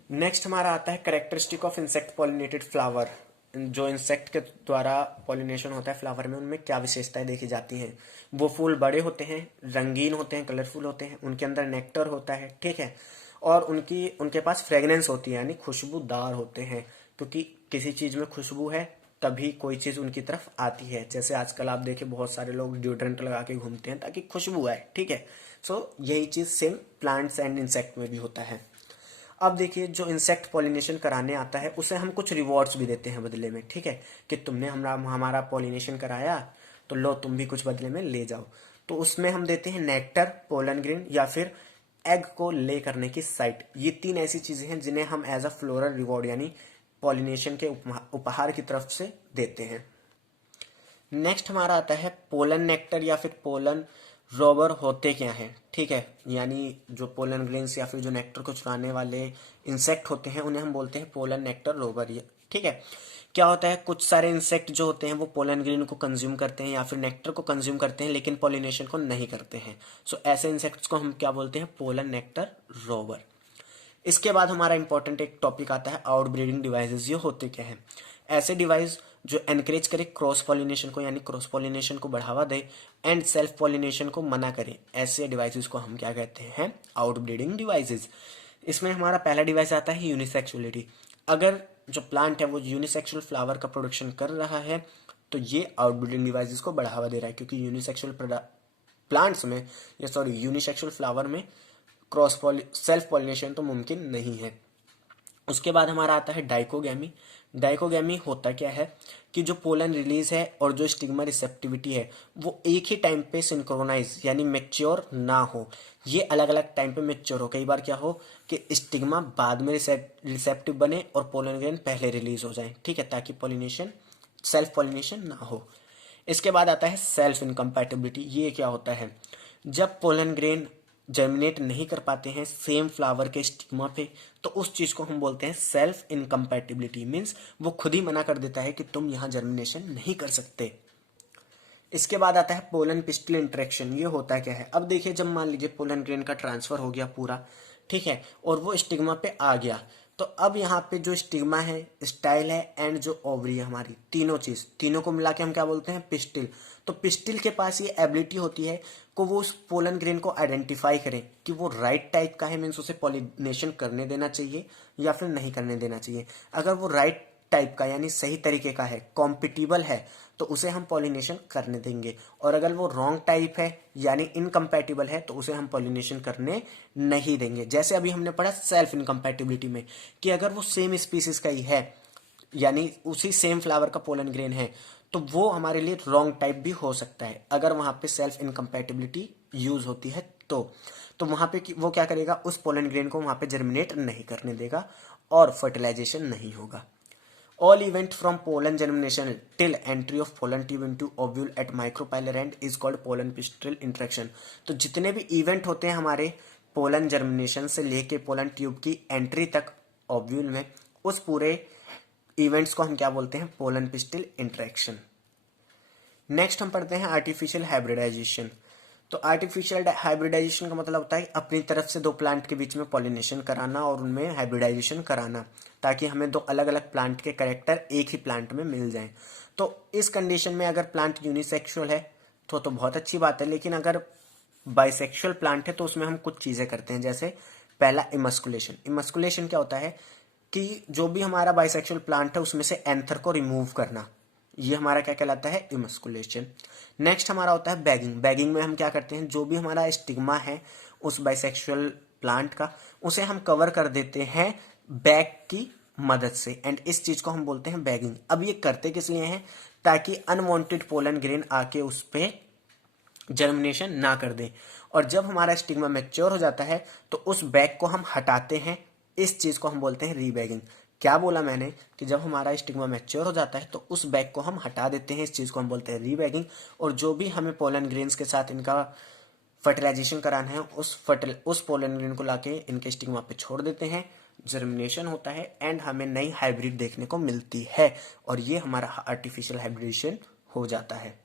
नेक्स्ट हमारा आता है characteristic of insect pollinated flower. जो इंसेक्ट के द्वारा पॉलिनेशन होता है फ्लावर में, उनमें क्या विशेषताएं देखी जाती हैं? वो फूल बड़े होते हैं, रंगीन होते हैं, कलरफुल होते हैं, उनके अंदर नेक्टर होता है, ठीक है, और उनके पास फ्रेगनेंस होती है, यानी खुशबूदार होते हैं, क्योंकि किसी चीज में खुशबू है तभी कोई चीज़ उनकी तरफ आती है। जैसे आजकल आप देखें बहुत सारे लोग डिओड्रेंट लगा के घूमते हैं ताकि खुशबू आए, ठीक है। सो यही चीज़ सेम प्लांट्स एंड इंसेक्ट में भी होता है। अब देखिए, जो इंसेक्ट पॉलिनेशन कराने आता है उसे हम कुछ रिवॉर्ड्स भी देते हैं बदले में, ठीक है, कि तुमने हमारा पॉलिनेशन कराया तो लो तुम भी कुछ बदले में ले जाओ। तो उसमें हम देते हैं नेक्टर, पोलन ग्रेन या फिर एग को ले करने की साइट। ये 3 ऐसी चीज़ें हैं जिन्हें हम एज अ फ्लोरल रिवॉर्ड यानी पॉलिनेशन के उपहार की तरफ से देते हैं। नेक्स्ट हमारा आता है पोलन नेक्टर या फिर पोलन रोबर होते क्या हैं, ठीक है। यानी जो पोलन ग्रेन्स या फिर जो नेक्टर को चुराने वाले इंसेक्ट होते हैं उन्हें हम बोलते हैं पोलन नेक्टर रोबर, ठीक है। क्या होता है, कुछ सारे इंसेक्ट जो होते हैं वो पोलन ग्रेन को कंज्यूम करते हैं या फिर नेक्टर को कंज्यूम करते हैं लेकिन पॉलिनेशन को नहीं करते हैं। सो ऐसे इंसेक्ट्स को हम क्या बोलते हैं, पोलन नेक्टर रोबर। इसके बाद हमारा इंपॉर्टेंट एक टॉपिक आता है आउट ब्रीडिंग डिवाइसेस। ये होते क्या हैं, ऐसे डिवाइस जो एनकरेज करे क्रॉस पॉलिनेशन को, यानी क्रॉस पॉलिनेशन को बढ़ावा दे एंड सेल्फ पॉलिनेशन को मना करे, ऐसे डिवाइसेस को हम क्या कहते हैं, आउट ब्रीडिंग डिवाइसेस। इसमें हमारा पहला डिवाइस आता है यूनिसेक्सुअलिटी। अगर जो प्लांट है वो यूनिसेक्सुअल फ्लावर का प्रोडक्शन कर रहा है तो ये आउट ब्रीडिंग डिवाइसेस को बढ़ावा दे रहा है, क्योंकि यूनिसेक्सुअल प्लांट्स में या सॉरी यूनिसेक्सुअल फ्लावर में सेल्फ पॉलिनेशन तो मुमकिन नहीं है। उसके बाद हमारा आता है डाइकोगैमी। डाइकोगैमी होता क्या है कि जो पोलन रिलीज है और जो स्टिग्मा रिसेप्टिविटी है वो एक ही टाइम पे सिंक्रोनाइज यानी मैच्योर ना हो, ये अलग अलग टाइम पे मैच्योर हो। कई बार क्या हो कि स्टिग्मा बाद में रिसेप्टिव बने और पोलन ग्रेन पहले रिलीज हो जाए, ठीक है, ताकि पॉलिनेशन सेल्फ पॉलिनेशन ना हो। इसके बाद आता है सेल्फ इनकम्पैटिबिलिटी। ये क्या होता है, जब पोलन ग्रेन जर्मिनेट नहीं कर पाते हैं सेम फ्लावर के स्टिग्मा पे तो उस चीज को हम बोलते हैं सेल्फ इनकम्पैटिबिलिटी। मीन्स वो खुद ही मना कर देता है कि तुम यहाँ जर्मिनेशन नहीं कर सकते। इसके बाद आता है पोलन पिस्टल इंटरेक्शन। ये होता क्या है, अब देखिए जब मान लीजिए पोलन ग्रेन का ट्रांसफर हो गया पूरा, ठीक है, और वो स्टिग्मा पे आ गया, तो अब यहाँ पे जो स्टिग्मा है, स्टाइल है एंड जो ओवरी है हमारी, तीनों को मिला के हम क्या बोलते हैं, पिस्टिल। तो पिस्टिल के पास ये एबिलिटी होती है को वो उस पोलन ग्रेन को आइडेंटिफाई करें कि वो राइट टाइप का है, मीन्स उसे पॉलिनेशन करने देना चाहिए या फिर नहीं करने देना चाहिए। अगर वो राइट टाइप का यानी सही तरीके का है, कॉम्पिटिबल है, तो उसे हम पॉलिनेशन करने देंगे। और अगर वो रॉन्ग टाइप है यानी इनकम्पैटिबल है तो उसे हम पॉलिनेशन करने नहीं देंगे। जैसे अभी हमने पढ़ा सेल्फ इनकम्पैटिबिलिटी में कि अगर वो सेम स्पीसीज का ही है यानी उसी सेम फ्लावर का पोलन ग्रेन है तो वो हमारे लिए रॉन्ग टाइप भी हो सकता है अगर वहां पे सेल्फ इनकम्पैटिबिलिटी यूज होती है तो वहां पे वो क्या करेगा, उस पोलन ग्रेन को वहां पे जर्मिनेट नहीं करने देगा और फर्टिलाइजेशन नहीं होगा। All event from pollen germination till entry of pollen tube into ovule at micropylar end is called pollen pistil interaction। तो जितने भी इवेंट होते हैं हमारे पोलन जर्मिनेशन से लेके पोलन ट्यूब की एंट्री तक ओव्यूल में, उस पूरे इवेंट्स को हम क्या बोलते हैं, पोलन पिस्टिल इंटरेक्शन। नेक्स्ट हम पढ़ते हैं आर्टिफिशियल हाइब्रिडाइजेशन। तो आर्टिफिशियल हाइब्रिडाइजेशन का मतलब होता है अपनी तरफ से दो प्लांट के बीच में पॉलिनेशन कराना और उनमें हाइब्रिडाइजेशन कराना ताकि हमें दो अलग अलग प्लांट के कैरेक्टर एक ही प्लांट में मिल जाएं। तो इस कंडीशन में अगर प्लांट यूनिसेक्सुअल है तो बहुत अच्छी बात है, लेकिन अगर बाइसेक्सुअल प्लांट है तो उसमें हम कुछ चीजें करते हैं। जैसे पहला इमस्कुलेशन। इमस्कुलेशन क्या होता है कि जो भी हमारा बाइसेक्सुअल प्लांट है उसमें से एंथर को रिमूव करना, ये हमारा क्या कहलाता है, इमस्कुलेशन। नेक्स्ट हमारा होता है बैगिंग। बैगिंग में हम क्या करते हैं, जो भी हमारा स्टिग्मा है उस बाइसेक्सुअल प्लांट का उसे हम कवर कर देते हैं बैग की मदद से एंड इस चीज को हम बोलते हैं बैगिंग। अब ये करते किस लिए हैं, ताकि अनवांटेड पोलन ग्रेन आके उस पे जर्मिनेशन ना कर दे। और जब हमारा स्टिग्मा मैच्योर हो जाता है तो उस बैग को हम हटाते हैं, इस चीज को हम बोलते हैं रीबैगिंग। क्या बोला मैंने कि जब हमारा स्टिग्मा मैच्योर हो जाता है तो उस बैग को हम हटा देते हैं, इस चीज को हम बोलते हैं रीबैगिंग। और जो भी हमें पोलन ग्रेन्स के साथ इनका फर्टिलाइजेशन कराना है उस पोलन ग्रेन को लाके इनके स्टिग्मा पे छोड़ देते हैं, जर्मिनेशन होता है एंड हमें नई हाइब्रिड देखने को मिलती है और ये हमारा आर्टिफिशियल हाइब्रिडेशन हो जाता है।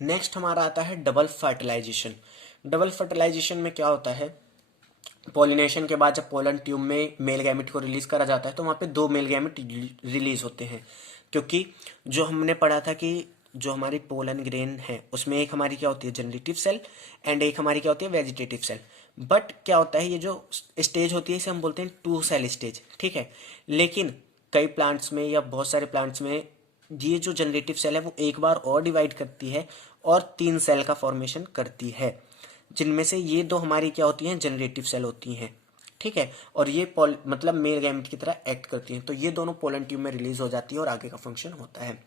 नेक्स्ट हमारा आता है डबल फर्टिलाइजेशन। डबल फर्टिलाइजेशन में क्या होता है, पॉलिनेशन के बाद जब पोलन ट्यूब में मेल गैमेट को रिलीज करा जाता है तो वहां पे दो मेल गैमेट रिलीज होते हैं, क्योंकि जो हमने पढ़ा था कि जो हमारी पोलन ग्रेन है उसमें एक हमारी क्या होती है, जनरेटिव सेल एंड एक हमारी क्या होती है, वेजिटेटिव सेल। बट क्या होता है, ये जो स्टेज होती है इसे हम बोलते हैं टू सेल स्टेज, ठीक है। लेकिन कई प्लांट्स में या बहुत सारे प्लांट्स में ये जो जनरेटिव सेल है वो एक बार और डिवाइड करती है और 3 सेल का फॉर्मेशन करती है, जिनमें से ये 2 हमारी क्या होती हैं, जनरेटिव सेल होती हैं, ठीक है। और ये मतलब मेल गैमेट की तरह एक्ट करती हैं। तो ये दोनों पोलन ट्यूब में रिलीज हो जाती है और आगे का फंक्शन होता है,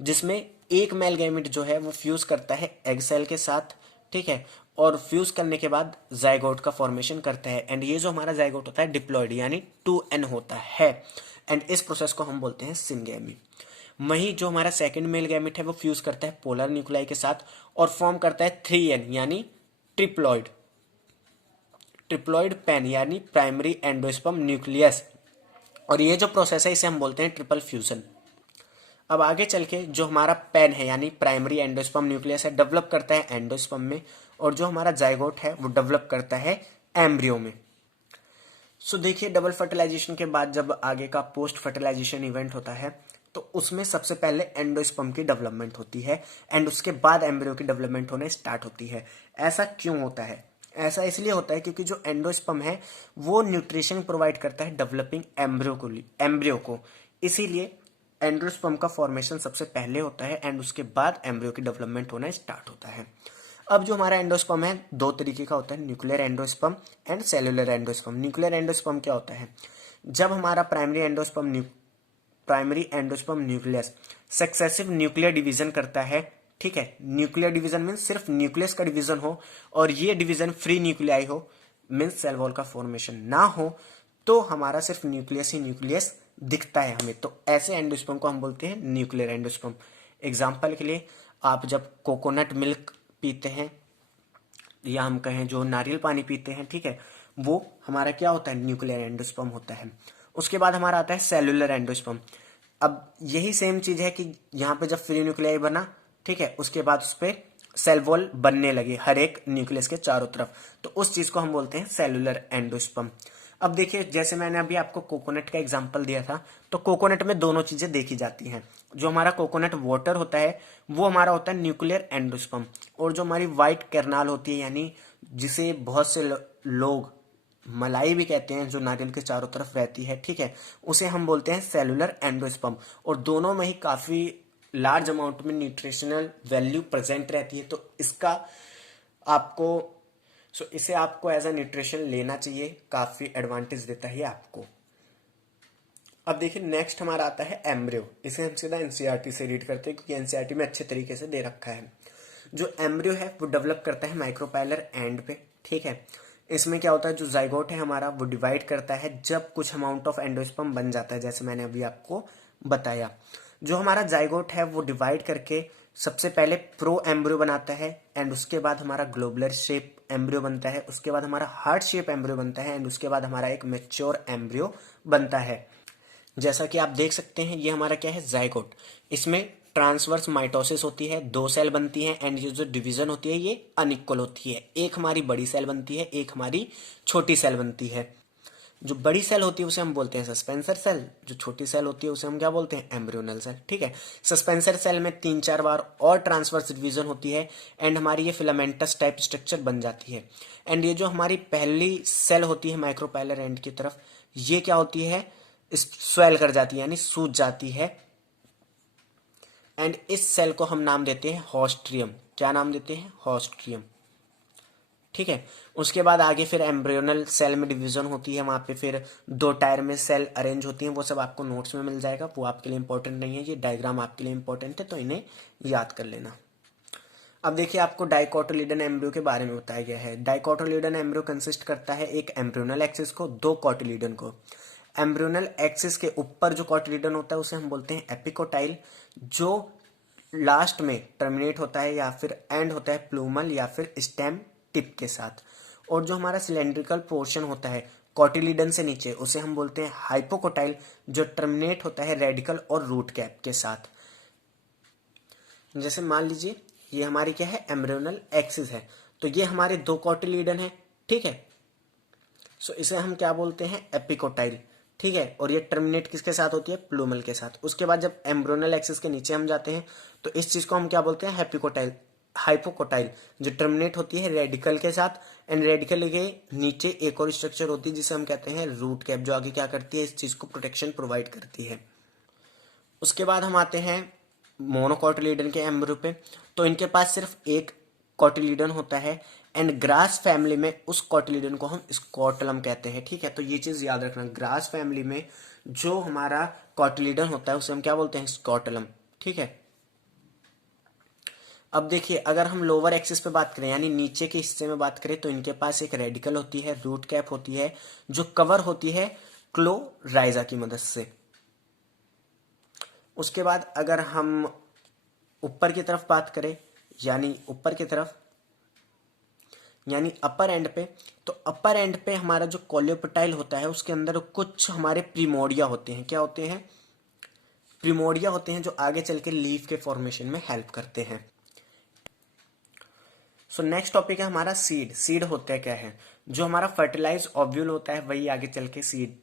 जिसमें एक मेल गैमेट जो है वो फ्यूज करता है एग सेल के साथ, ठीक है, और फ्यूज करने के बाद जाइगोट का फॉर्मेशन करता है। एंड ये जो हमारा जाइगोट होता है डिप्लॉइड यानी 2n होता है, एंड इस प्रोसेस को हम बोलते हैं सिनगैमी। वही जो हमारा सेकंड मेल गैमेट है वो फ्यूज करता है पोलर न्यूक्लियाई के साथ और फॉर्म करता है 3n यानी ट्रिप्लॉइड पेन यानी प्राइमरी एंडोस्पर्म न्यूक्लियस। और ये जो प्रोसेस है इसे हम बोलते हैं ट्रिपल फ्यूजन। अब आगे चल के जो हमारा पेन है यानी प्राइमरी एंडोस्पर्म न्यूक्लियस है डेवलप करता है एंडोस्पर्म में, और जो हमारा जाइगोट है वो डेवलप करता है एम्ब्रियो में। सो देखिए, डबल फर्टिलाइजेशन के बाद जब आगे का पोस्ट फर्टिलाइजेशन इवेंट होता है तो उसमें सबसे पहले एंडोस्पर्म की डेवलपमेंट होती है एंड उसके बाद एम्ब्रियो की डेवलपमेंट होने स्टार्ट होती है। ऐसा क्यों होता है? ऐसा इसलिए होता है क्योंकि जो एंडोस्पर्म है वो न्यूट्रिशन प्रोवाइड करता है डेवलपिंग एम्ब्रियो को, इसीलिए एंडोस्पर्म का फॉर्मेशन सबसे पहले होता है एंड उसके बाद एम्ब्रियो की डेवलपमेंट होना स्टार्ट होता है। अब जो हमारा एंडोस्पर्म है 2 तरीके का होता है, nuclear endosperm and cellular endosperm. Nuclear endosperm क्या होता है? जब हमारा primary endosperm nucleus successive nuclear division करता है, ठीक है, न्यूक्लियर डिवीजन मीन्स सिर्फ न्यूक्लियस का डिवीजन हो और ये डिवीजन फ्री न्यूक्लियाई हो, मीन्स सेल वॉल का फॉर्मेशन ना हो, तो हमारा सिर्फ न्यूक्लियस ही न्यूक्लियस दिखता है हमें, तो ऐसे एंडोस्पर्म को हम बोलते हैं न्यूक्लियर एंडोस्पर्म। एग्जाम्पल के लिए आप जब कोकोनट मिल्क पीते हैं या हम कहें जो नारियल पानी पीते हैं, ठीक है, वो हमारा क्या होता है, न्यूक्लियर एंडोस्पर्म होता है। उसके बाद हमारा आता है सेलुलर एंडोस्पर्म। अब यही सेम चीज है कि यहाँ पे जब फ्री न्यूक्लियाई बना, ठीक है, उसके बाद उस पर सेल वॉल बनने लगे हर एक न्यूक्लियस के चारों तरफ, तो उस चीज को हम बोलते हैं सेलुलर एंडोस्पर्म। अब देखिए, जैसे मैंने अभी आपको कोकोनट का एग्जांपल दिया था, तो कोकोनट में दोनों चीजें देखी जाती हैं। जो हमारा कोकोनट वाटर होता है वो हमारा होता है न्यूक्लियर एंडोस्पर्म, और जो हमारी व्हाइट कैरनाल होती है यानी जिसे बहुत से लोग मलाई भी कहते हैं, जो नारियल के चारों तरफ रहती है, ठीक है, उसे हम बोलते हैं सेलुलर एंडोस्पर्म। और दोनों में ही काफी लार्ज अमाउंट में न्यूट्रिशनल वैल्यू प्रेजेंट रहती है, तो इसका आपको इसे आपको एज अ न्यूट्रिशन लेना चाहिए, काफी एडवांटेज देता है आपको। अब देखिए, नेक्स्ट हमारा आता है एम्ब्रियो। इसे हम सीधा एनसीईआरटी से रीड करते हैं क्योंकि एनसीईआरटी में अच्छे तरीके से दे रखा है। जो एम्ब्रियो है वो डेवलप करता है माइक्रोपाइलर एंड पे, ठीक है। इसमें क्या होता है, जो जाइगोट है हमारा वो डिवाइड करता है जब कुछ अमाउंट ऑफ एंडोस्पर्म बन जाता है, जैसे मैंने अभी आपको बताया। जो हमारा जाइगोट है वो डिवाइड करके सबसे पहले प्रो एम्ब्रियो बनाता है एंड उसके बाद हमारा ग्लोबुलर शेप एम्ब्रियो बनता है, उसके बाद हमारा हार्ट शेप एम्ब्रियो बनता है एंड उसके बाद हमारा एक मैच्योर एम्ब्रियो बनता है। जैसा कि आप देख सकते हैं, ये हमारा क्या है, जाइगोट। इसमें ट्रांसवर्स माइटोसिस होती है, 2 सेल बनती हैं एंड ये जो डिवीजन होती है ये अनइक्वल होती है। एक हमारी बड़ी सेल बनती है, एक हमारी छोटी सेल बनती है। जो बड़ी सेल होती है उसे हम बोलते हैं सस्पेंसर सेल, जो छोटी सेल होती है उसे हम क्या बोलते हैं, एम्ब्रियोनल सेल, ठीक है। सस्पेंसर सेल में 3-4 बार और ट्रांसवर्स डिवीजन होती है एंड हमारी ये फिलामेंटस टाइप स्ट्रक्चर बन जाती है। एंड ये जो हमारी पहली सेल होती है माइक्रोपाइलर एंड की तरफ, ये क्या होती है, स्वेल कर जाती है यानी सूज जाती है एंड इस सेल को हम नाम देते हैं होस्ट्रियम। क्या नाम देते हैं, होस्ट्रियम, ठीक है। उसके बाद आगे फिर एम्ब्रियोनल सेल में डिवीजन होती है, वहां पे फिर 2 टायर में सेल अरेंज होती हैं, वो सब आपको नोट्स में मिल जाएगा, वो आपके लिए इंपॉर्टेंट नहीं है, ये डायग्राम आपके लिए इंपॉर्टेंट है, तो इन्हें याद कर लेना। अब देखिए, आपको डाइकोटिलीडन एम्ब्रियो के बारे में बताया गया है। डाइकोटिलीडन एम्ब्रियो कंसिस्ट करता है एक एम्ब्रियोनल एक्सिस को, 2 कोटिलीडन को। एम्ब्रियोनल एक्सिस के ऊपर जो कोटिलीडन होता है उसे हम बोलते हैं एपिकोटाइल, जो लास्ट में टर्मिनेट होता है या फिर एंड होता है प्लूमल या फिर स्टेम टिप के साथ। और जो हमारा सिलेंड्रिकल पोर्शन होता है कोटिलीडन से नीचे उसे हम बोलते हैं हाइपोकोटाइल, जो टर्मिनेट होता है रेडिकल और रूट कैप के साथ। जैसे मान लीजिए ये हमारी क्या है, एम्ब्रियोनल एक्सिस है, तो ये हमारे 2 कोटिलीडन है, ठीक है। सो इसे हम क्या बोलते हैं, एपिकोटाइल, ठीक है। और ये टर्मिनेट किसके साथ होती है, प्लूमल के साथ। उसके बाद जब एम्ब्रियोनल एक्सिस के नीचे हम जाते हैं तो इस चीज को हम क्या बोलते हैं, हाइपोकोटाइल, जो टर्मिनेट होती है रेडिकल के साथ एंड रेडिकल के नीचे एक और स्ट्रक्चर होती है जिसे हम कहते हैं रूट कैप, जो आगे क्या करती है, इस चीज को प्रोटेक्शन प्रोवाइड करती है। उसके बाद हम आते हैं मोनोकोटिलीडन के एम्ब्रियो पे, तो इनके पास सिर्फ एक कोटिलीडन होता है। एंड ग्रास फैमिली में उस कोटिलीडन को हम स्कॉटलम कहते हैं, ठीक है। तो ये चीज याद रखना, ग्रास फैमिली में जो हमारा कोटिलीडन होता है उसे हम क्या बोलते हैं, स्कॉटलम, ठीक है। अब देखिए, अगर हम लोअर एक्सिस पे बात करें यानी नीचे के हिस्से में बात करें, तो इनके पास एक रेडिकल होती है, रूट कैप होती है, जो कवर होती है क्लोराइजा की मदद से। उसके बाद अगर हम ऊपर की तरफ बात करें, यानी ऊपर की तरफ यानी अपर एंड पे, तो अपर एंड पे हमारा जो कोलियोपेटाइल होता है उसके अंदर कुछ हमारे प्रीमोडिया होते हैं। क्या होते हैं, प्रीमोडिया होते हैं, जो आगे चल के लीफ के फॉर्मेशन में हेल्प करते हैं। सो नेक्स्ट टॉपिक है हमारा सीड। सीड होता है क्या है, जो हमारा फर्टिलाइज ओव्यूल होता है वही आगे चल के सीड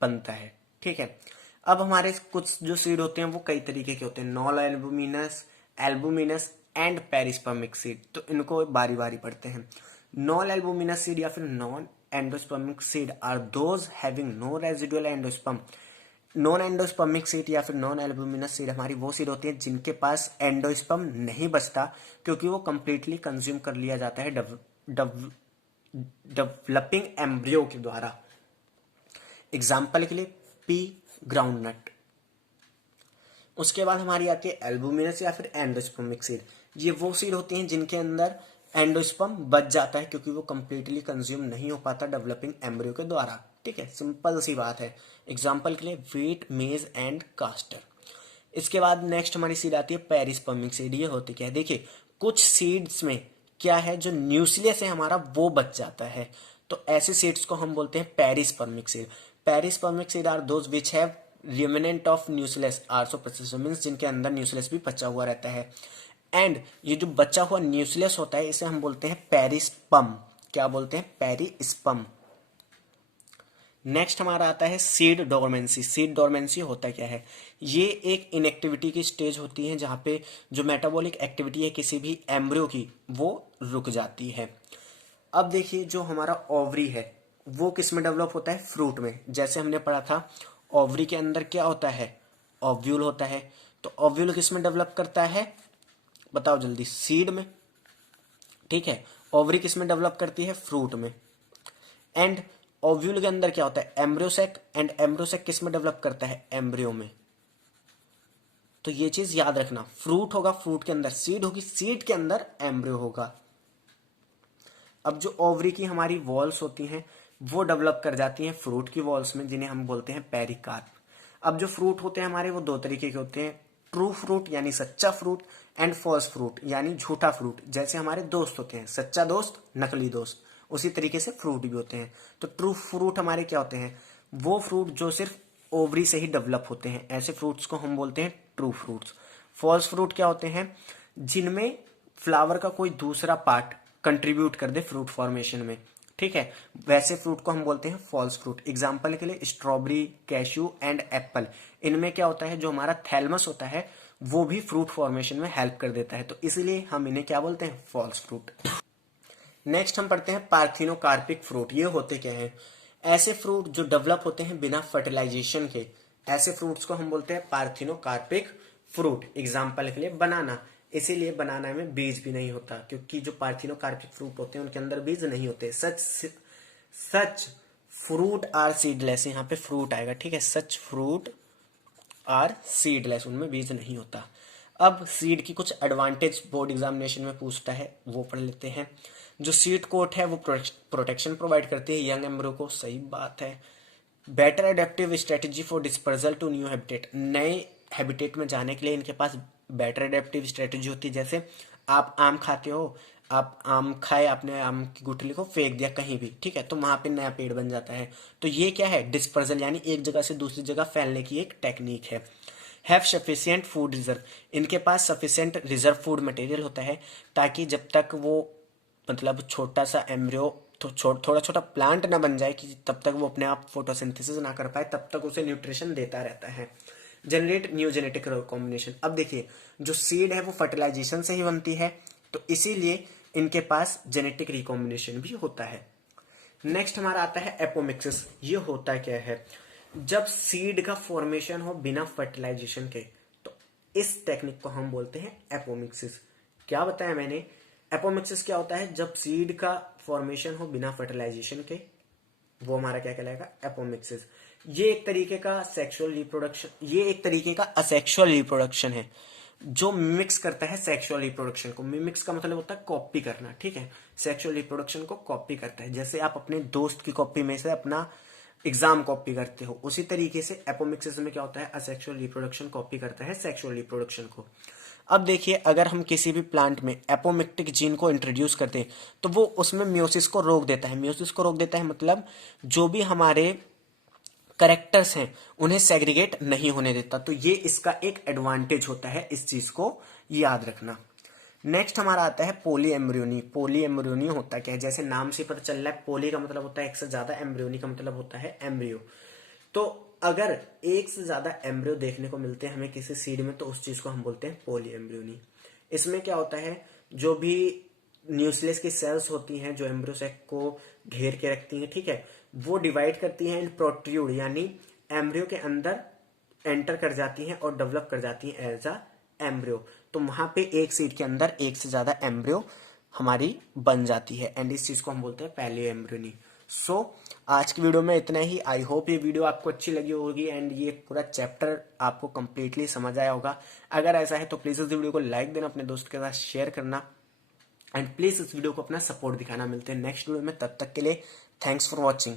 बनता है, ठीक है। अब हमारे कुछ जो सीड होते हैं वो कई तरीके के होते हैं, non albuminous, albuminous and perispermic seed. तो इनको बारी बारी पढ़ते हैं। नॉन एल्बुमिनस सीड या फिर non endospermic seed are those having no residual endosperm. Non endospermic seed या फिर नॉन एल्बुमिनस सीड हमारी वो सीड होती है जिनके पास एंडोस्पर्म नहीं बचता, क्योंकि वो कंप्लीटली कंज्यूम कर लिया जाता है डेवलपिंग एम्ब्रियो के द्वारा। एग्जाम्पल के लिए पी ग्राउंडनट। उसके बाद हमारी आती है एल्बुमिनस या फिर एंडोस्पर्मिक सीड। ये वो सीड होती हैं जिनके अंदर एंडोस्पर्म बच जाता है, क्योंकि वो कंप्लीटली कंज्यूम नहीं हो पाता डेवलपिंग एम्ब्रियो के द्वारा, ठीक है। सिंपल सी बात है। एग्जाम्पल के लिए व्हीट, मेज एंड कास्टर। इसके बाद नेक्स्ट हमारी सीड आती है पेरिस्पर्मिक सीड। ये होती क्या है, देखिए कुछ सीड्स में क्या है, जो न्यूक्लियस है हमारा वो बच जाता है, तो ऐसे सीड्स को हम बोलते हैं perispermic seed. Perispermic seed are those which have remnant of nucleus also persist, means जिनके अंदर न्यूक्लियस भी बचा हुआ रहता है। एंड ये जो बचा हुआ न्यूक्लियस होता है इसे हम बोलते हैं पेरिस्पर्म। क्या बोलते हैं, पेरिस्पर्म। नेक्स्ट हमारा आता है सीड डोरमेंसी। सीड डोरमेंसी होता क्या है, ये एक इनएक्टिविटी की स्टेज होती है जहां पे जो मेटाबॉलिक एक्टिविटी है किसी भी एम्ब्रियो की वो रुक जाती है। अब देखिए, जो हमारा ओवरी है वो किस में डेवलप होता है, फ्रूट में। जैसे हमने पढ़ा था ओवरी के अंदर क्या होता है, ओव्यूल होता है। तो ओव्यूल किस में डेवलप करता है, बताओ जल्दी, सीड में, ठीक है। ओवरी किस में डेवलप करती है, फ्रूट में। एंड ओव्यूल के अंदर क्या होता है, एम्ब्रियोसेक, एंड एम्ब्रियोसेक किस में डेवलप करता है, एम्ब्रियो में। तो ये चीज याद रखना, फ्रूट होगा, फ्रूट के अंदर सीड होगी, सीड के अंदर एम्ब्रियो होगा। अब जो ओवरी की हमारी वॉल्स होती हैं वो डेवलप कर जाती हैं फ्रूट की वॉल्स में, जिन्हें हम बोलते हैं पेरिकार्प। अब जो फ्रूट होते हैं हमारे वो दो तरीके के होते हैं, ट्रू फ्रूट यानी सच्चा फ्रूट, एंड फॉल्स फ्रूट यानी झूठा फ्रूट। जैसे हमारे दोस्त होते हैं, सच्चा दोस्त, नकली दोस्त, उसी तरीके से फ्रूट भी होते हैं। तो ट्रू फ्रूट हमारे क्या होते हैं, वो फ्रूट जो सिर्फ ओवरी से ही डेवलप होते हैं, ऐसे फ्रूट्स को हम बोलते हैं ट्रू फ्रूट्स। फॉल्स फ्रूट क्या होते हैं, जिनमें फ्लावर का कोई दूसरा पार्ट कंट्रीब्यूट कर दे फ्रूट फॉर्मेशन में, ठीक है, वैसे फ्रूट को हम बोलते हैं फॉल्स फ्रूट। एग्जाम्पल के लिए स्ट्रॉबेरी, कैश्यू एंड एप्पल। इनमें क्या होता है, जो हमारा थैलमस होता है वो भी फ्रूट फॉर्मेशन में हेल्प कर देता है, तो इसलिए हम इन्हें क्या बोलते हैं, फॉल्स फ्रूट। नेक्स्ट हम पढ़ते हैं पार्थिनोकार्पिक फ्रूट। ये होते क्या हैं, ऐसे फ्रूट जो डेवलप होते हैं बिना फर्टिलाइजेशन के, ऐसे फ्रूट्स को हम बोलते हैं पार्थिनोकार्पिक फ्रूट। एग्जाम्पल के लिए बनाना। इसीलिए बनाना में बीज भी नहीं होता, क्योंकि जो पार्थिनोकार्पिक फ्रूट होते हैं उनके अंदर बीज नहीं होते। सच फ्रूट आर सीडलेस, यहाँ पे फ्रूट आएगा, ठीक है, सच फ्रूट आर सीडलेस, उनमें बीज नहीं होता। अब सीड की कुछ एडवांटेज बोर्ड एग्जामिनेशन में पूछता है, वो पढ़ लेते हैं। जो सीड कोट है वो प्रोटेक्शन प्रोवाइड करती है यंग एम्ब्रियो को, सही बात है। Better adaptive strategy for dispersal to new habitat, नए हैबिटेट में जाने के लिए इनके पास बेटर एडेप्टिव स्ट्रेटेजी होती है। जैसे आप आम खाते हो, आप आम खाए, आपने आम की गुठली को फेंक दिया कहीं भी, ठीक है, तो वहां पे नया पेड़ बन जाता है। तो ये क्या है, डिस्पर्सल, यानी एक जगह से दूसरी जगह फैलने की एक टेक्निक है। हैव सफिशियंट फूड रिजर्व, इनके पास सफिशियंट रिजर्व फूड मटेरियल होता है, ताकि जब तक वो मतलब छोटा सा एम्ब्रियो तो थोड़ा छोटा प्लांट ना बन जाए, कि तब तक वो अपने आप फोटोसिंथेसिस ना कर पाए, तब तक उसे न्यूट्रिशन देता रहता है। Generate new genetic combination. अब देखिए, जो सीड है वो फर्टिलाइजेशन से ही बनती है, तो इसीलिए इनके पास जेनेटिक रिकॉम्बिनेशन भी होता है। नेक्स्ट हमारा आता है एपोमिक्सिस। ये होता क्या है, जब सीड का फॉर्मेशन हो बिना फर्टिलाइजेशन के, तो इस टेक्निक को हम बोलते हैं एपोमिक्सिस। क्या बताया मैंने? एपोमिक्सिस क्या होता है? जब सीड का फॉर्मेशन हो बिना फर्टिलाइजेशन के, वो हमारा क्या कहलाएगा? एपोमिक्सिस। ये एक तरीके का सेक्सुअल रिप्रोडक्शन, ये एक तरीके का असेक्सुअल रिप्रोडक्शन है जो मिमिक्स करता है सेक्सुअल रिप्रोडक्शन को। मिमिक्स का मतलब होता है कॉपी करना, ठीक है? सेक्सुअल रिप्रोडक्शन को कॉपी करता है। जैसे आप अपने दोस्त की कॉपी में से अपना एग्जाम कॉपी करते हो, उसी तरीके से एपोमिक्सिस में क्या होता है? असेक्सुअल रिप्रोडक्शन कॉपी करता है सेक्सुअल रिप्रोडक्शन को। अब देखिए, अगर हम किसी भी प्लांट में एपोमिक्टिक जीन को इंट्रोड्यूस करते हैं तो वो उसमें मियोसिस को रोक देता है। मियोसिस को रोक देता है मतलब जो भी हमारे करेक्टर्स हैं उन्हें सेग्रीगेट नहीं होने देता। तो ये इसका एक एडवांटेज होता है, इस चीज को याद रखना। नेक्स्ट हमारा आता है पोली एम्ब्रियोनी। पोली एम्ब्रियोनी होता क्या है? जैसे नाम से पता चल रहा है, पोली का मतलब होता है एक से ज्यादा, एम्ब्रियोनी का मतलब होता है एम्ब्रियो। तो अगर एक से ज्यादा एम्ब्रियो देखने को मिलते हैं हमें किसी सीड में, तो उस चीज को हम बोलते हैं पोली एम्ब्रियोनी। इसमें क्या होता है? जो भी न्यूक्लियस की सेल्स होती हैं जो एम्ब्रियो सैक को घेर के रखती हैं, ठीक है, वो डिवाइड करती हैं इन प्रोट्रूड, यानी एम्ब्रियो के अंदर एंटर कर जाती हैं और डेवलप कर जाती हैं एज अ एम्ब्रियो। तो वहां पे एक सीड के अंदर एक से ज्यादा एम्ब्रियो हमारी बन जाती है, एंड इस चीज को हम बोलते हैं पैलियो एम्ब्रियोनी। सो आज की वीडियो में इतना ही। आई होप ये वीडियो आपको अच्छी लगी होगी एंड ये पूरा चैप्टर आपको कंप्लीटली समझ आया होगा। अगर ऐसा है तो प्लीज इस वीडियो को लाइक देना, अपने दोस्त के साथ शेयर करना, एंड प्लीज इस वीडियो को अपना सपोर्ट दिखाना। मिलते हैं नेक्स्ट वीडियो में, तब तक के लिए थैंक्स फॉर वॉचिंग।